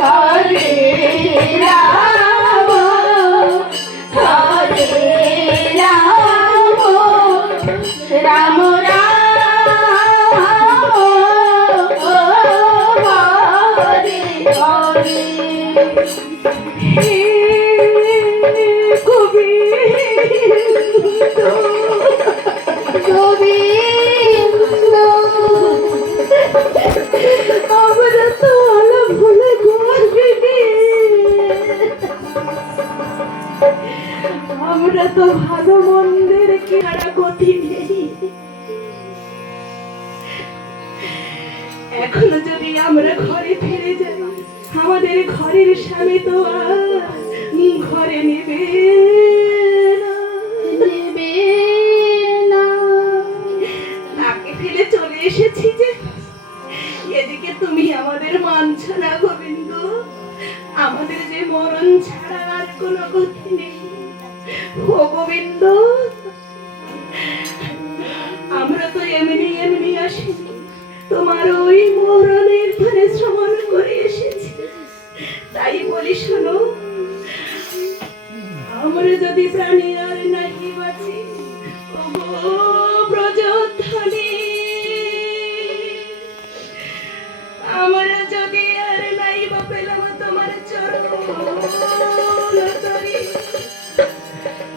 হরে হরে রাম হরে রাম রাম রাম হরে হরে হে গোবিন্দ গোবিন্দ আমরা তো আলাপ ভুলে গর্বিনী, আমরা তো ভালো মন্দের কি আর গতি নেই। এখনো যদি আমরা ঘরে ফিরে যাই, আমাদের ঘরের স্বামী তো আর ঘরে নেবে না। দেবে না তাকে ফেলে চলে এসেছি যে, এদিকে তুমি আমাদের মানছো না গোবিন্দ। আমাদের যে মরণ ছাড়া আর কোনো গতি নেই। ও গোবিন্দ, আমরা তো এমনি এমনি আসিনি, তোমার ওই মরণের ধারে শ্রবণ করে এসেছি। তাই বলি শোনো, আমরা যদি প্রাণী আর নাহি বাঁচি, ওগো ব্রজধ্বনি, আমরা যদি আর নাই বা পেলাম তোমার চরণ তরি,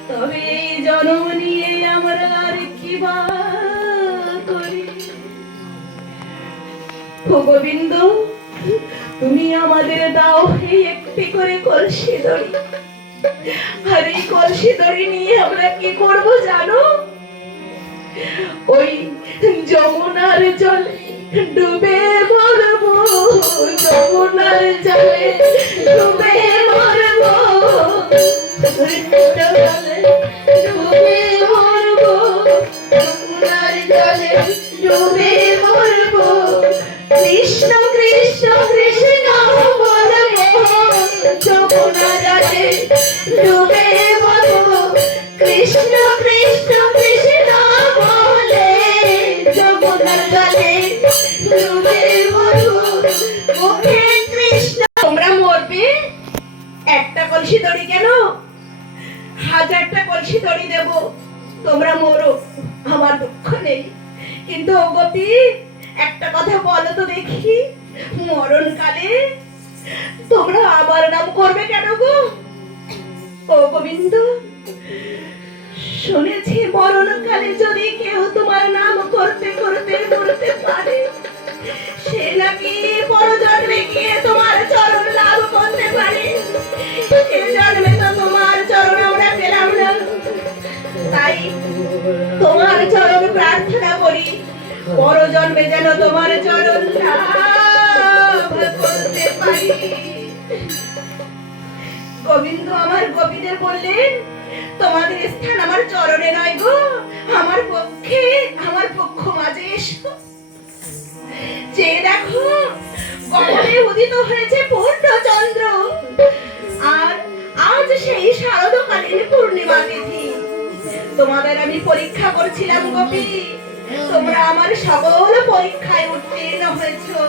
তবে এই জন্ম নিয়ে আমরা আর কি বা করি। ও গোবিন্দ, তুমি আমাদের দাও এই একটি করে কলসি দড়ি। আর এই কলসি দড়ি নিয়ে আমরা কি করব জানো? ওই যমুনার জলে ডুবে মরবো, যমুনার জলে ডুবে মরবো, ডুবে মরবো, যমুনার জলে ডুবে মরবো। কৃষ্ণ কৃষ্ণ কৃষ্ণ বলবো, যমুনা জলে ডুবে মরবো। কৃষ্ণ কৃষ্ণ কৃষ্ণ বলে যমুনার জলে ডুবে মরবো। ওহে কৃষ্ণ, তোমরা মরবে একটা কলসি দড়ি কেন? 1000টা কলসি দড়ি দেব, তোমরা মরো, আমার দুঃখ নেই। কিন্তু ও গোপী, একটা কথা বলো তো দেখি, মরণকালে তোমরা আমার নাম করবে কেন গো? ও গোবিন্দ, শুনেছি মরণকালে যদি কেউ তোমার নাম করতে করতে করতে পারে, সে নাকি পরজন্মে গিয়ে তোমার চরণ লাভ করতে পারে। এ জন্মে তো তোমার চরণ আমরা পেলাম না, তাই তোমার চরণ প্রার্থনা করি, পরজন্মে যেন তোমার চরণ লাভ করতে পারি। গোবিন্দ আমার গোপীদের বললেন, তোমাদের স্থান আমার চরণে নয় গো, আমার পক্ষ মাঝে এসো। যে দেখো গগনে উদিত হয়েছে পূর্ণচন্দ্র, আর আজ সেই শারদকালীন পূর্ণিমা তিথি। তোমাদের আমি পরীক্ষা করছিলাম গোপী, তোমরা আমার সকল পরীক্ষায় উত্তীর্ণ হয়েছো।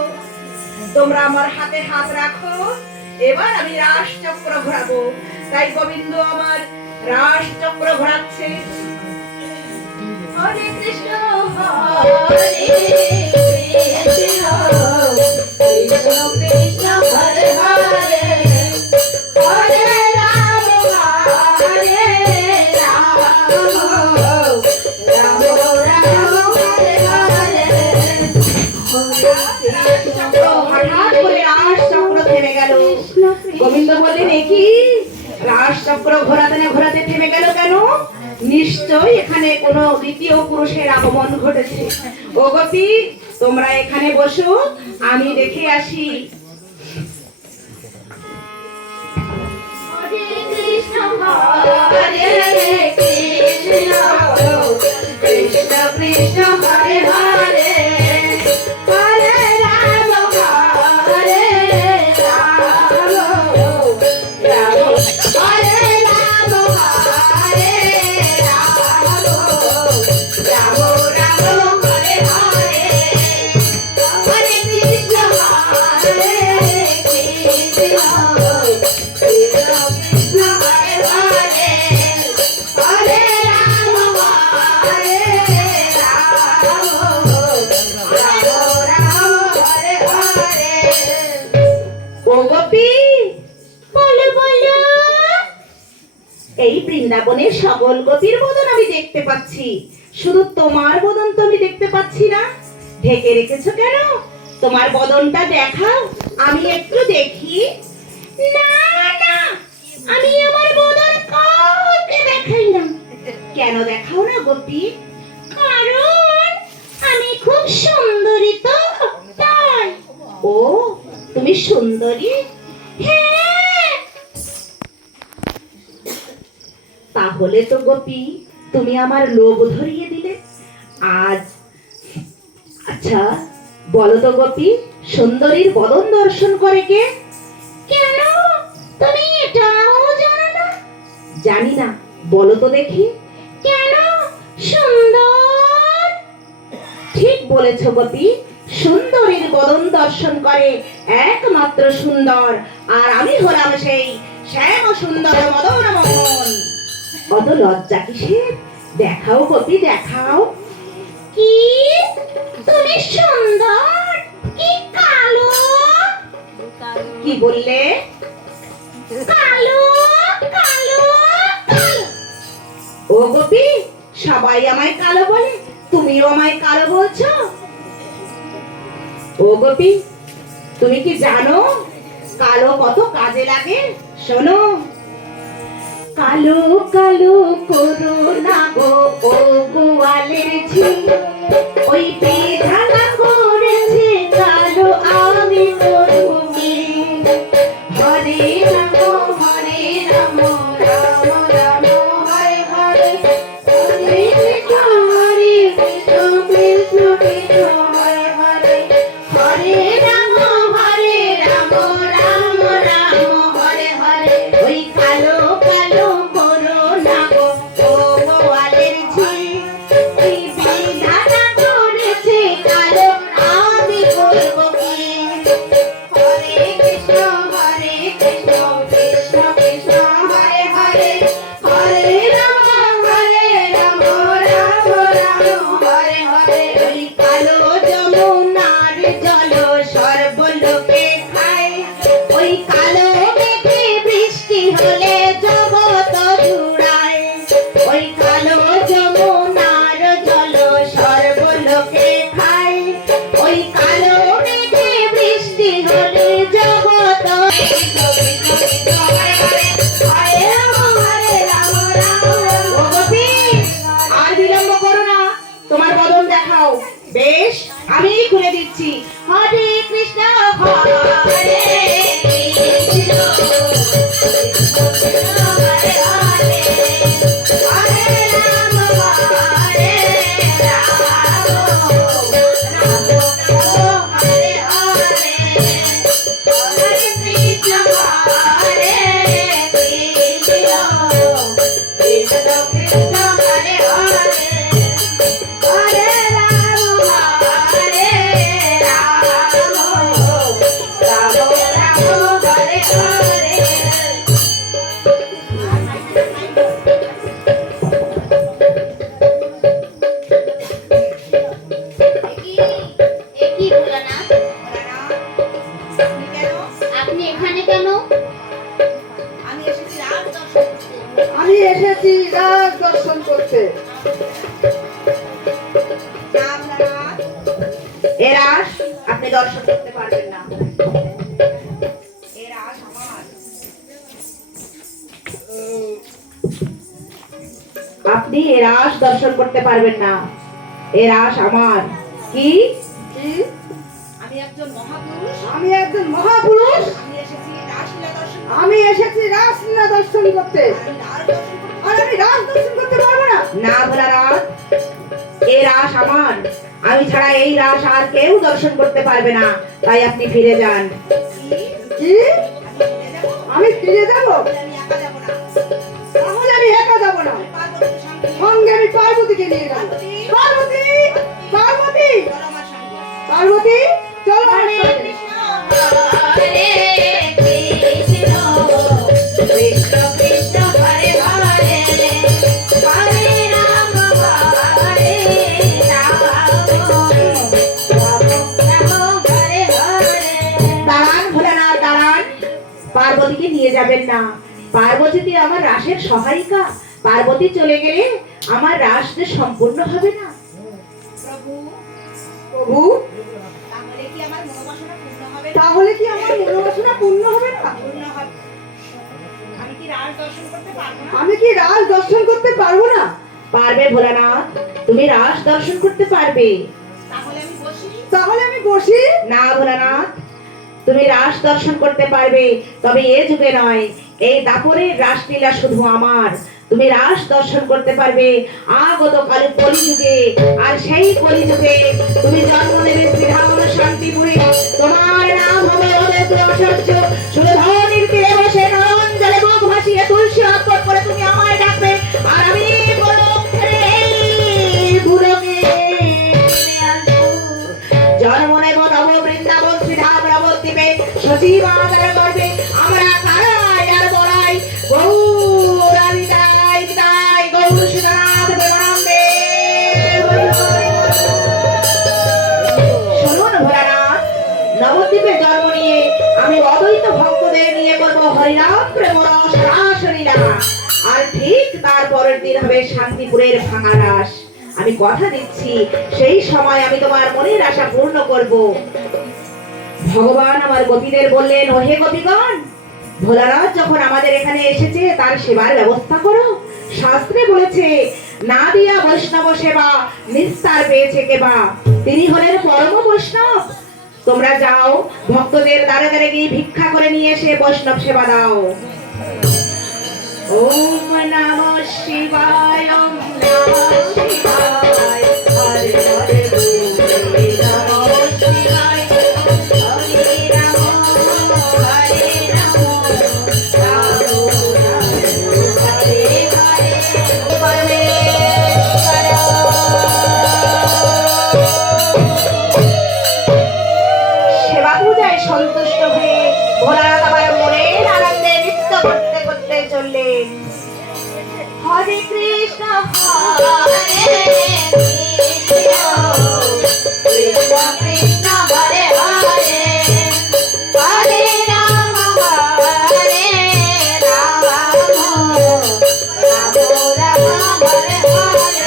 তোমরা আমার হাতে হাত রাখো, এবার আমি রাস চক্র ঘোরাবো। তাই গোবিন্দ আমার রাস চক্র ঘোরাচ্ছে। হরে কৃষ্ণ হরে কৃষ্ণ, কৃষ্ণ কৃষ্ণ হরে হরে, হরে রাম হরে রাম, রাম রাম হরে হরে। হঠাৎ করে রাস চক্র থেমে গেল। গোবিন্দ বললেন, একি রাস চক্র ঘোরাতে না ঘোরাতে থেমে গেল কেন? নিশ্চয় এখানে কোনো দ্বিতীয় পুরুষের আগমন ঘটেছে। ও গোপী, তোমরা এখানে বসো, আমি দেখে আসি। হরে কৃষ্ণ হরে কৃষ্ণ, কৃষ্ণ কৃষ্ণ হরে হরে, হরে রাম হরে রাম, রাম হরে রাম হরে রাম, বৃন্দাবনের সকল গোপীর বদন আমি দেখতে পাচ্ছি, শুধু তোমার বদন তো আমি দেখতে পাচ্ছি না। ঢেকে রেখেছো কেন? তোমার বদনটা দেখাও, আমি একটু দেখি। না না, আমি আমার বদন কাউকে দেখাই না। কেন দেখাও না গোপী? কারণ আমি খুব সুন্দরী তো, তাই। ও, তুমি সুন্দরী? হ্যাঁ। তাহলে তো গোপী তুমি আমার লোভ ধরিয়ে দিলে আজ। আচ্ছা বলো তো গোপী, সুন্দরীর বদন দর্শন করে কে? কেন, তুমি এটাও জানো না? জানি না, বলো তো দেখি। কেন, সুন্দর। ঠিক বলেছ গোপী, সুন্দরীর বদন দর্শন করে একমাত্র সুন্দর, আর আমি হলাম সেই শ্যাম সুন্দর মদন মোহন। অত লজ্জা কিসের? দেখাও গোপী, দেখাও। কি, তুমি সুন্দর? কি কালো? কি বললে? কালো কালো কালো। ও গোপী, সবাই আমায় কালো বলে, তুমিও আমায় কালো বলছো? ও গোপী, তুমি কি জানো কালো কত কাজে লাগে? শোনো। কালো কালো করো না গো ও গোয়ালের ঝি, ওই বেধানা করেছে কালো আমি করবো কি? হরে রাম রাম রাম হরে হরে, হরে কৃষ্ণ কৃষ্ণ কৃষ্ণ হরে হরে, হরে রাম রাম রাম হরে হরে। ওই কালো কালো করো না গো ও গোয়ালের ঝি, ওই বিধাতা করেছে কালো আমি করবো কি? হরে কৃষ্ণ কৃষ্ণ কৃষ্ণ হরে হরে, হরে রাম রাম রাম হরে হরে। ওই কালো যমুনার জল সর্বলোকে খায়, ওই কালো মেঘে বৃষ্টি হলে জগৎ জুড়ায়। ওই কালো যমুনার জল সর্বলোকে খায়, ওই কালো মেঘে বৃষ্টি হলে জগৎ। আর বিলম্ব করো না, তোমার বদন দেখাও। বেশ, আমি খুলে দিচ্ছি। হরে কৃষ্ণ হরে কৃষ্ণ, হরে হরে, হরে রাম হরে রাম, রাম রাম হরে হরে, হরে কৃষ্ণ কৃষ্ণ কৃষ্ণ হরে হরে, হরে রাম রাম রাম হরে হরে। একই ভোলানাথ, আপনি এখানে কেন? আমি এসেছি রাজ দর্শন করতে। এ রাস আপনি দর্শন করতে পারবেন না। এ রাস আমার। আপনি এ রাস দর্শন করতে পারবেন না, এ রাস আমার। কি? কি? আমি একজন মহাপুরুষ, আমি একজন মহাপুরুষ, আমি এসেছি রাসলীলা দর্শন আমি এসেছি রাসলীলা দর্শন করতে, আর আমি রাস দর্শন করতে পারবো না। না ভোলানাথ, এ রাস আমার, আমি ছাড়া এই রাস আর কেউ দর্শন করতে পারবে না, তাই আপনি ফিরে যান। কি? আমি ফিরে যাব? তাহলে আমি একা যাব না, সঙ্গে আমি পার্বতীকে নিয়ে যাব। পার্বতী, পার্বতী, পার্বতী, চলো আমার সঙ্গে। হরে কৃষ্ণ কৃষ্ণ কৃষ্ণ হরে হরে, হরে রাম রাম হরে হরে। দাঁড়ান ভোলানাথ, দাঁড়ান। পার্বতীকে নিয়ে যাবেন না, পার্বতী আমার রাসের সহায়িকা, পার্বতী চলে গেলে আমার রাস যে সম্পূর্ণ হবে না। প্রভু প্রভু, তাহলে কি আমার মনোবাসনা পূর্ণ হবে? তাহলে কি আমার মনোবাসনা পূর্ণ হবে না? পূর্ণ হবে। আমি কি রাজ দর্শন করতে পারবো না? আমি কি রাস দর্শন করতে পারবো না? পারবে ভোলানাথ, তুমি রাস দর্শন করতে পারবে। তাহলে আমি বসি? তাহলে আমি বসি? না ভোলানাথ, তুমি রাস দর্শন করতে পারবে, তবে এ যুগে নয়, এই দাপরের রাসলীলা শুধু আমার। তুমি রাস দর্শন করতে পারবে আগত কালে কলিযুগে, আর সেই কলিযুগে তুমি জন্ম নেবে শ্রীধাম শান্তিপুরে। তোমার নাম হবে অদ্বৈতাচার্য। সুরধনির তীরে বসে নয়ন জলে মুখ ভাসিয়ে তুলসী অর্পণ করে তুমি আমায় ডাকবে, আর আমি গোলক ছেড়ে এই ভুলোকে নেমে আসবো। জন্ম নেব নব বৃন্দাবন শ্রীধাম নবদ্বীপে সচিবাদার গর্ভে। আমরা কারাই আর বড়াই গৌর বিদায় বিদায় গৌর সুদানাথ প্রেমানন্দে। শুনুন ভোলানাথ, নবদ্বীপে জন্ম নিয়ে আমি অদ্বৈত ভক্তদের নিয়ে করবো হরিনাম প্রেম রস রাসলীলা, আর ঠিক তার পরের দিন হবে শান্তিপুরের ভাঙা রাস। আমি কথা দিচ্ছি, সেই সময় আমি তোমার মনের আশা পূর্ণ করব। ভগবান আমার গোপীদের বললেন, ওহে গোপীগণ, ভোলানাথ যখন আমাদের এখানে এসেছে তার সেবার ব্যবস্থা করো। শাস্ত্রে বলেছে, না দিয়া বৈষ্ণব সেবা নিস্তার পেয়েছে কেবা। তিনি হলেন পরম বৈষ্ণব। তোমরা যাও, ভক্তদের দ্বারে দ্বারে গিয়ে ভিক্ষা করে নিয়ে এসে বৈষ্ণব সেবা দাও। ওম নমঃ শিবায়, ওম নমঃ শিবায়, হরে হরে বলে নমঃ শিবায়, হরে রাম হরে রাম, রাম রাম হরে হরে, পরমেশ্বর। সেবা পূজায় সন্তুষ্ট হয়ে ভোলানাথ আবার মনের আনন্দে নৃত্য করতে করতে চললেন। হরে কৃষ্ণ হরে কৃষ্ণ, কৃষ্ণ কৃষ্ণ হরে হরে, হরে রাম হরে রাম, রাম রাম হরে হরে, হরে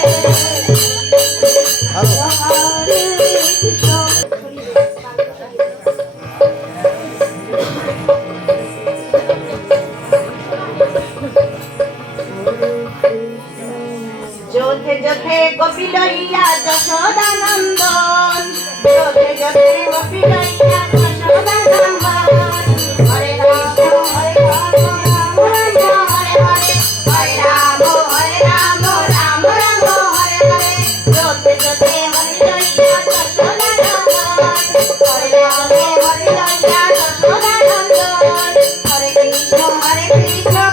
কৃষ্ণ। যোধে যোধে গোপী লইয়া যশোদা নন্দন, যোধে যোধে গোপী লইয়া যশোদা নন্দন, হরে রাম হরে রাম রাম রাম হরে হরে, হরে রাম হরে রাম রাম রাম হরে হরে, যোধে যোধে হরি লইয়া যশোদা নন্দন, হরে রাম হরে লইয়া যশোদা নন্দন, হরে কৃষ্ণ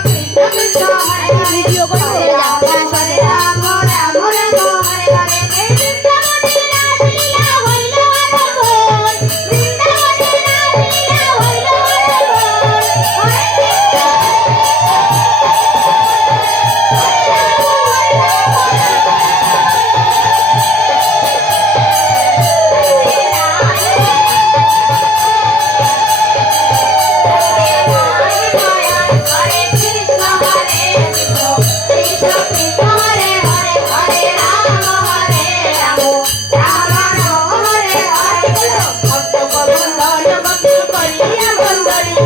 কৃষ্ণ কৃষ্ণ হরে হরে, হরে রাম হরে রাম রাম রাম হরে হরে। এই বৃন্দাবনে রাসলীলা হইল আনন্দময়, বৃন্দাবনে রাসলীলা হইল আনন্দময়, হরে কৃষ্ণ হরে রাম হরে রাম হরে কৃষ্ণ হরে কৃষ্ণ কৃষ্ণ কৃষ্ণ হরে হরে, হরে রাম হরে রাম রাম রাম হরে হরে। ভক্ত বন্ধন ভক্তি করিয়া বন্দরি,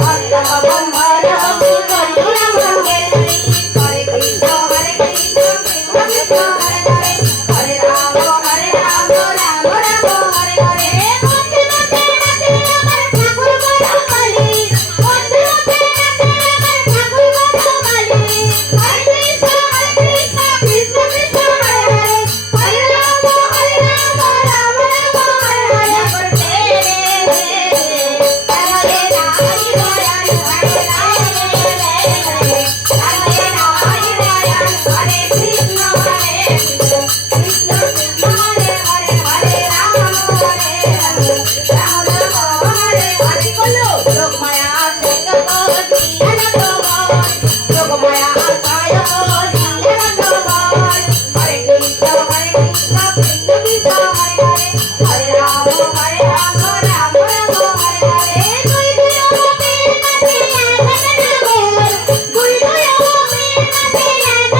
ভক্ত বন্ধন ভক্তি করিয়া বন্দরি, হরে কৃষ্ণ কৃষ্ণ কৃষ্ণ হরে হরে, হরে রাম রাম রাম হরে হরে। মধ্যে মধ্যে নাচে আমার ঠাকুর বনমালী, মধ্যে মধ্যে নাচে আমার ঠাকুর বনমালী, হরে কৃষ্ণ কৃষ্ণ কৃষ্ণ হরে হরে, হরে রাম রাম রাম হরে হরে। করতে রে হরে রাই রাই, হরে রাই রে হরে রাই রাই, হরে কৃষ্ণ কৃষ্ণ কৃষ্ণ হরে হরে, হরে রাম হরে রাম রাম রাম হরে হরে। বলো যোগমায়া জগৎ দিয়ানন্দময়, যোগমায়া আকায় দিয়ানন্দময়, হরে কৃষ্ণ কৃষ্ণ কৃষ্ণ হরে হরে, হরে রাম রাম রাম হরে হরে। দুই দুই অমের মাঝে এক নাগর, দুই দুই অমের মাঝে এক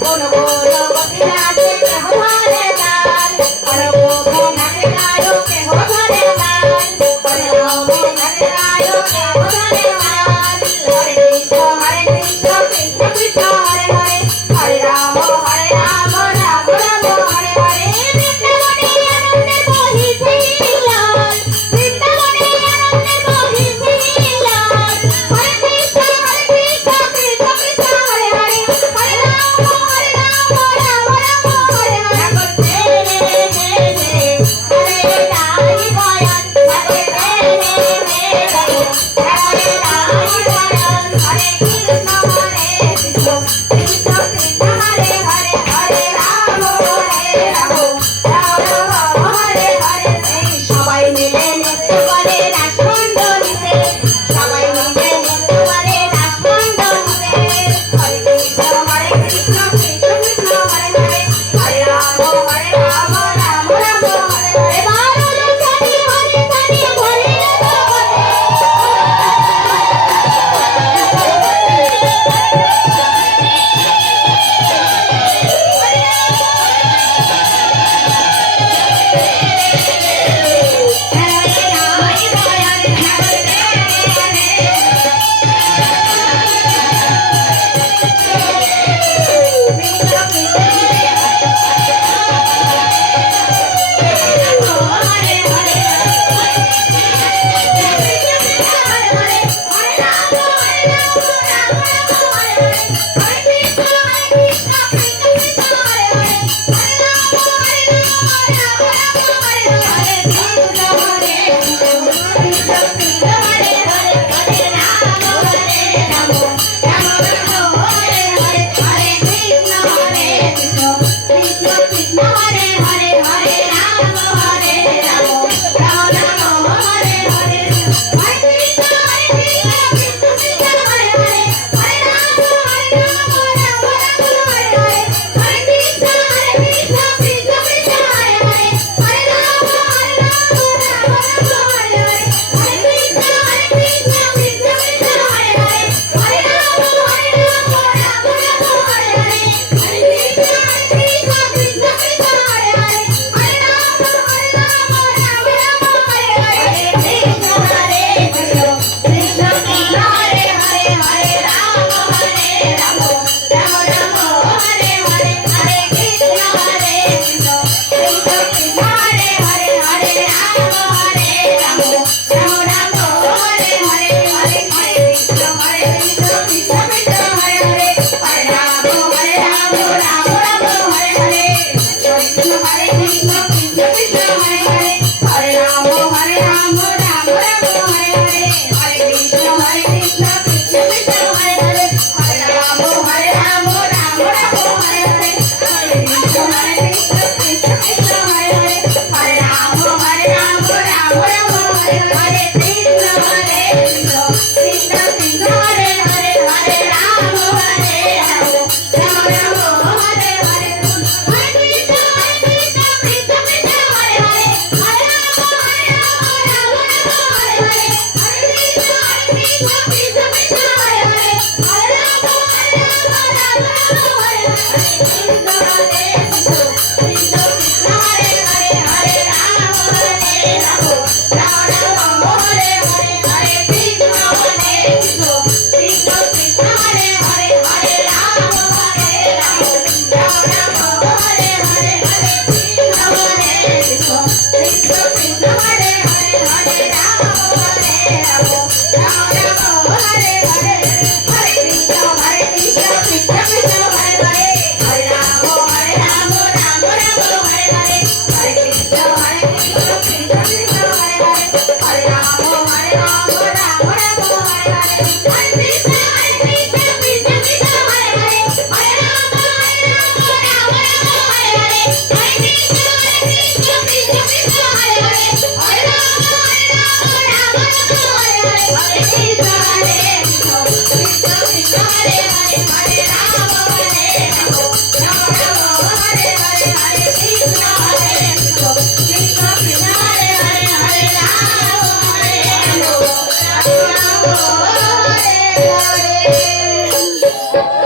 কোন কোন গোপীরা আছে কেহ ধরে তাল হরে গোবিন্দ গায় কেহ ধরে তাল হরে গোবিন্দ গায় কেহ ধরে তাল হরে কৃষ্ণ কৃষ্ণ কৃষ্ণ হরে হরে হরে রাম রাম রাম হরে হরে বৃন্দাবনে আনন্দে বহিছে লাল বৃন্দাবনে আনন্দে বহিছে লাল হরে কৃষ্ণ কৃষ্ণ কৃষ্ণ হরে হরে হরে রাম রাম রাম হরে হরে করতে হরে তাই বয়ান হরে হরে হরে তাই বয়ান হরে কৃষ্ণ কৃষ্ণ কৃষ্ণ হরে হরে হরে রাম রাম রাম হরে হরে সবাই মিলে নৃত্য করে রাসমণ্ডলীতে সবাই মিলে নৃত্য করে রাসমণ্ডলীতে হরে কৃষ্ণ কৃষ্ণ কৃষ্ণ হরে হরে হরে রাম রাম রাম হরে হরে বারো লোচনে হরে কানে ভরে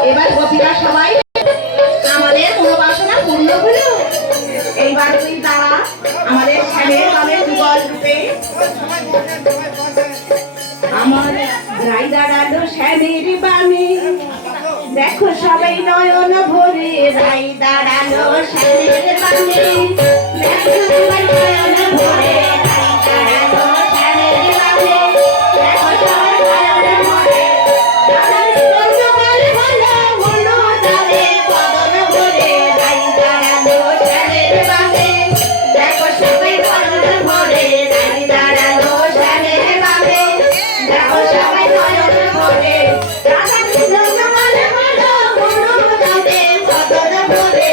এবার গোপীরা সবাই আমার রাই দাঁড়ালো শ্যামের বামে, দেখো সবাই নয়ন ভরে। রাই দাঁড়ালো শ্যামের বামে, দেখো সবাই নয়ন ভরে। রাই দাঁড়ালো শ্যামের বামে, দেখো সবাই নয়ন ভরে। দাদার চন্দ্রমাল হলো হলো তারে বদন ভরে। রাই দাঁড়ালো শ্যামের বামে, দেখো সবাই নয়ন ভরে। রাই দাঁড়ালো শ্যামের বামে, দেখো সবাই নয়ন ভরে। রাধা কৃষ্ণ জমাল হলো হলো তারে বদন ভরে।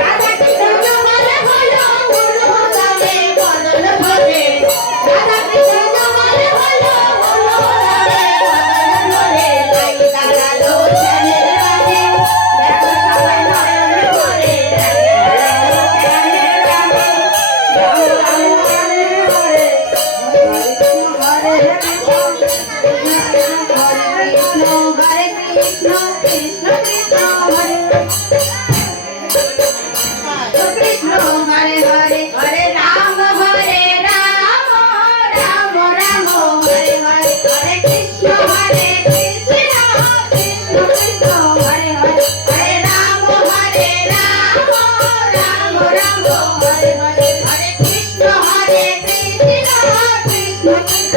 রাধা কৃষ্ণ জমাল হলো হলো তারে বদন ভরে। রাধা কৃষ্ণ জমাল হলো হলো তারে বদন ভরে। রাই দাঁড়ালো শ্যামের বামে, দেখো সবাই নয়ন ভরে। রাই দাঁড়ালো শ্যামের বামে, দেখো সবাই নয়ন ভরে। হরে কৃষ্ণ হরে কৃষ্ণ কৃষ্ণ কৃষ্ণ হরে কৃষ্ণ হরে হরে। হরে রাম রাম রাম হরে হরে। হরে কৃষ্ণ কৃষ্ণ কৃষ্ণ হরে হরে। হরে রাম রাম রাম হরে হরে। হরে কৃষ্ণ কৃষ্ণ কৃষ্ণ কৃষ্ণ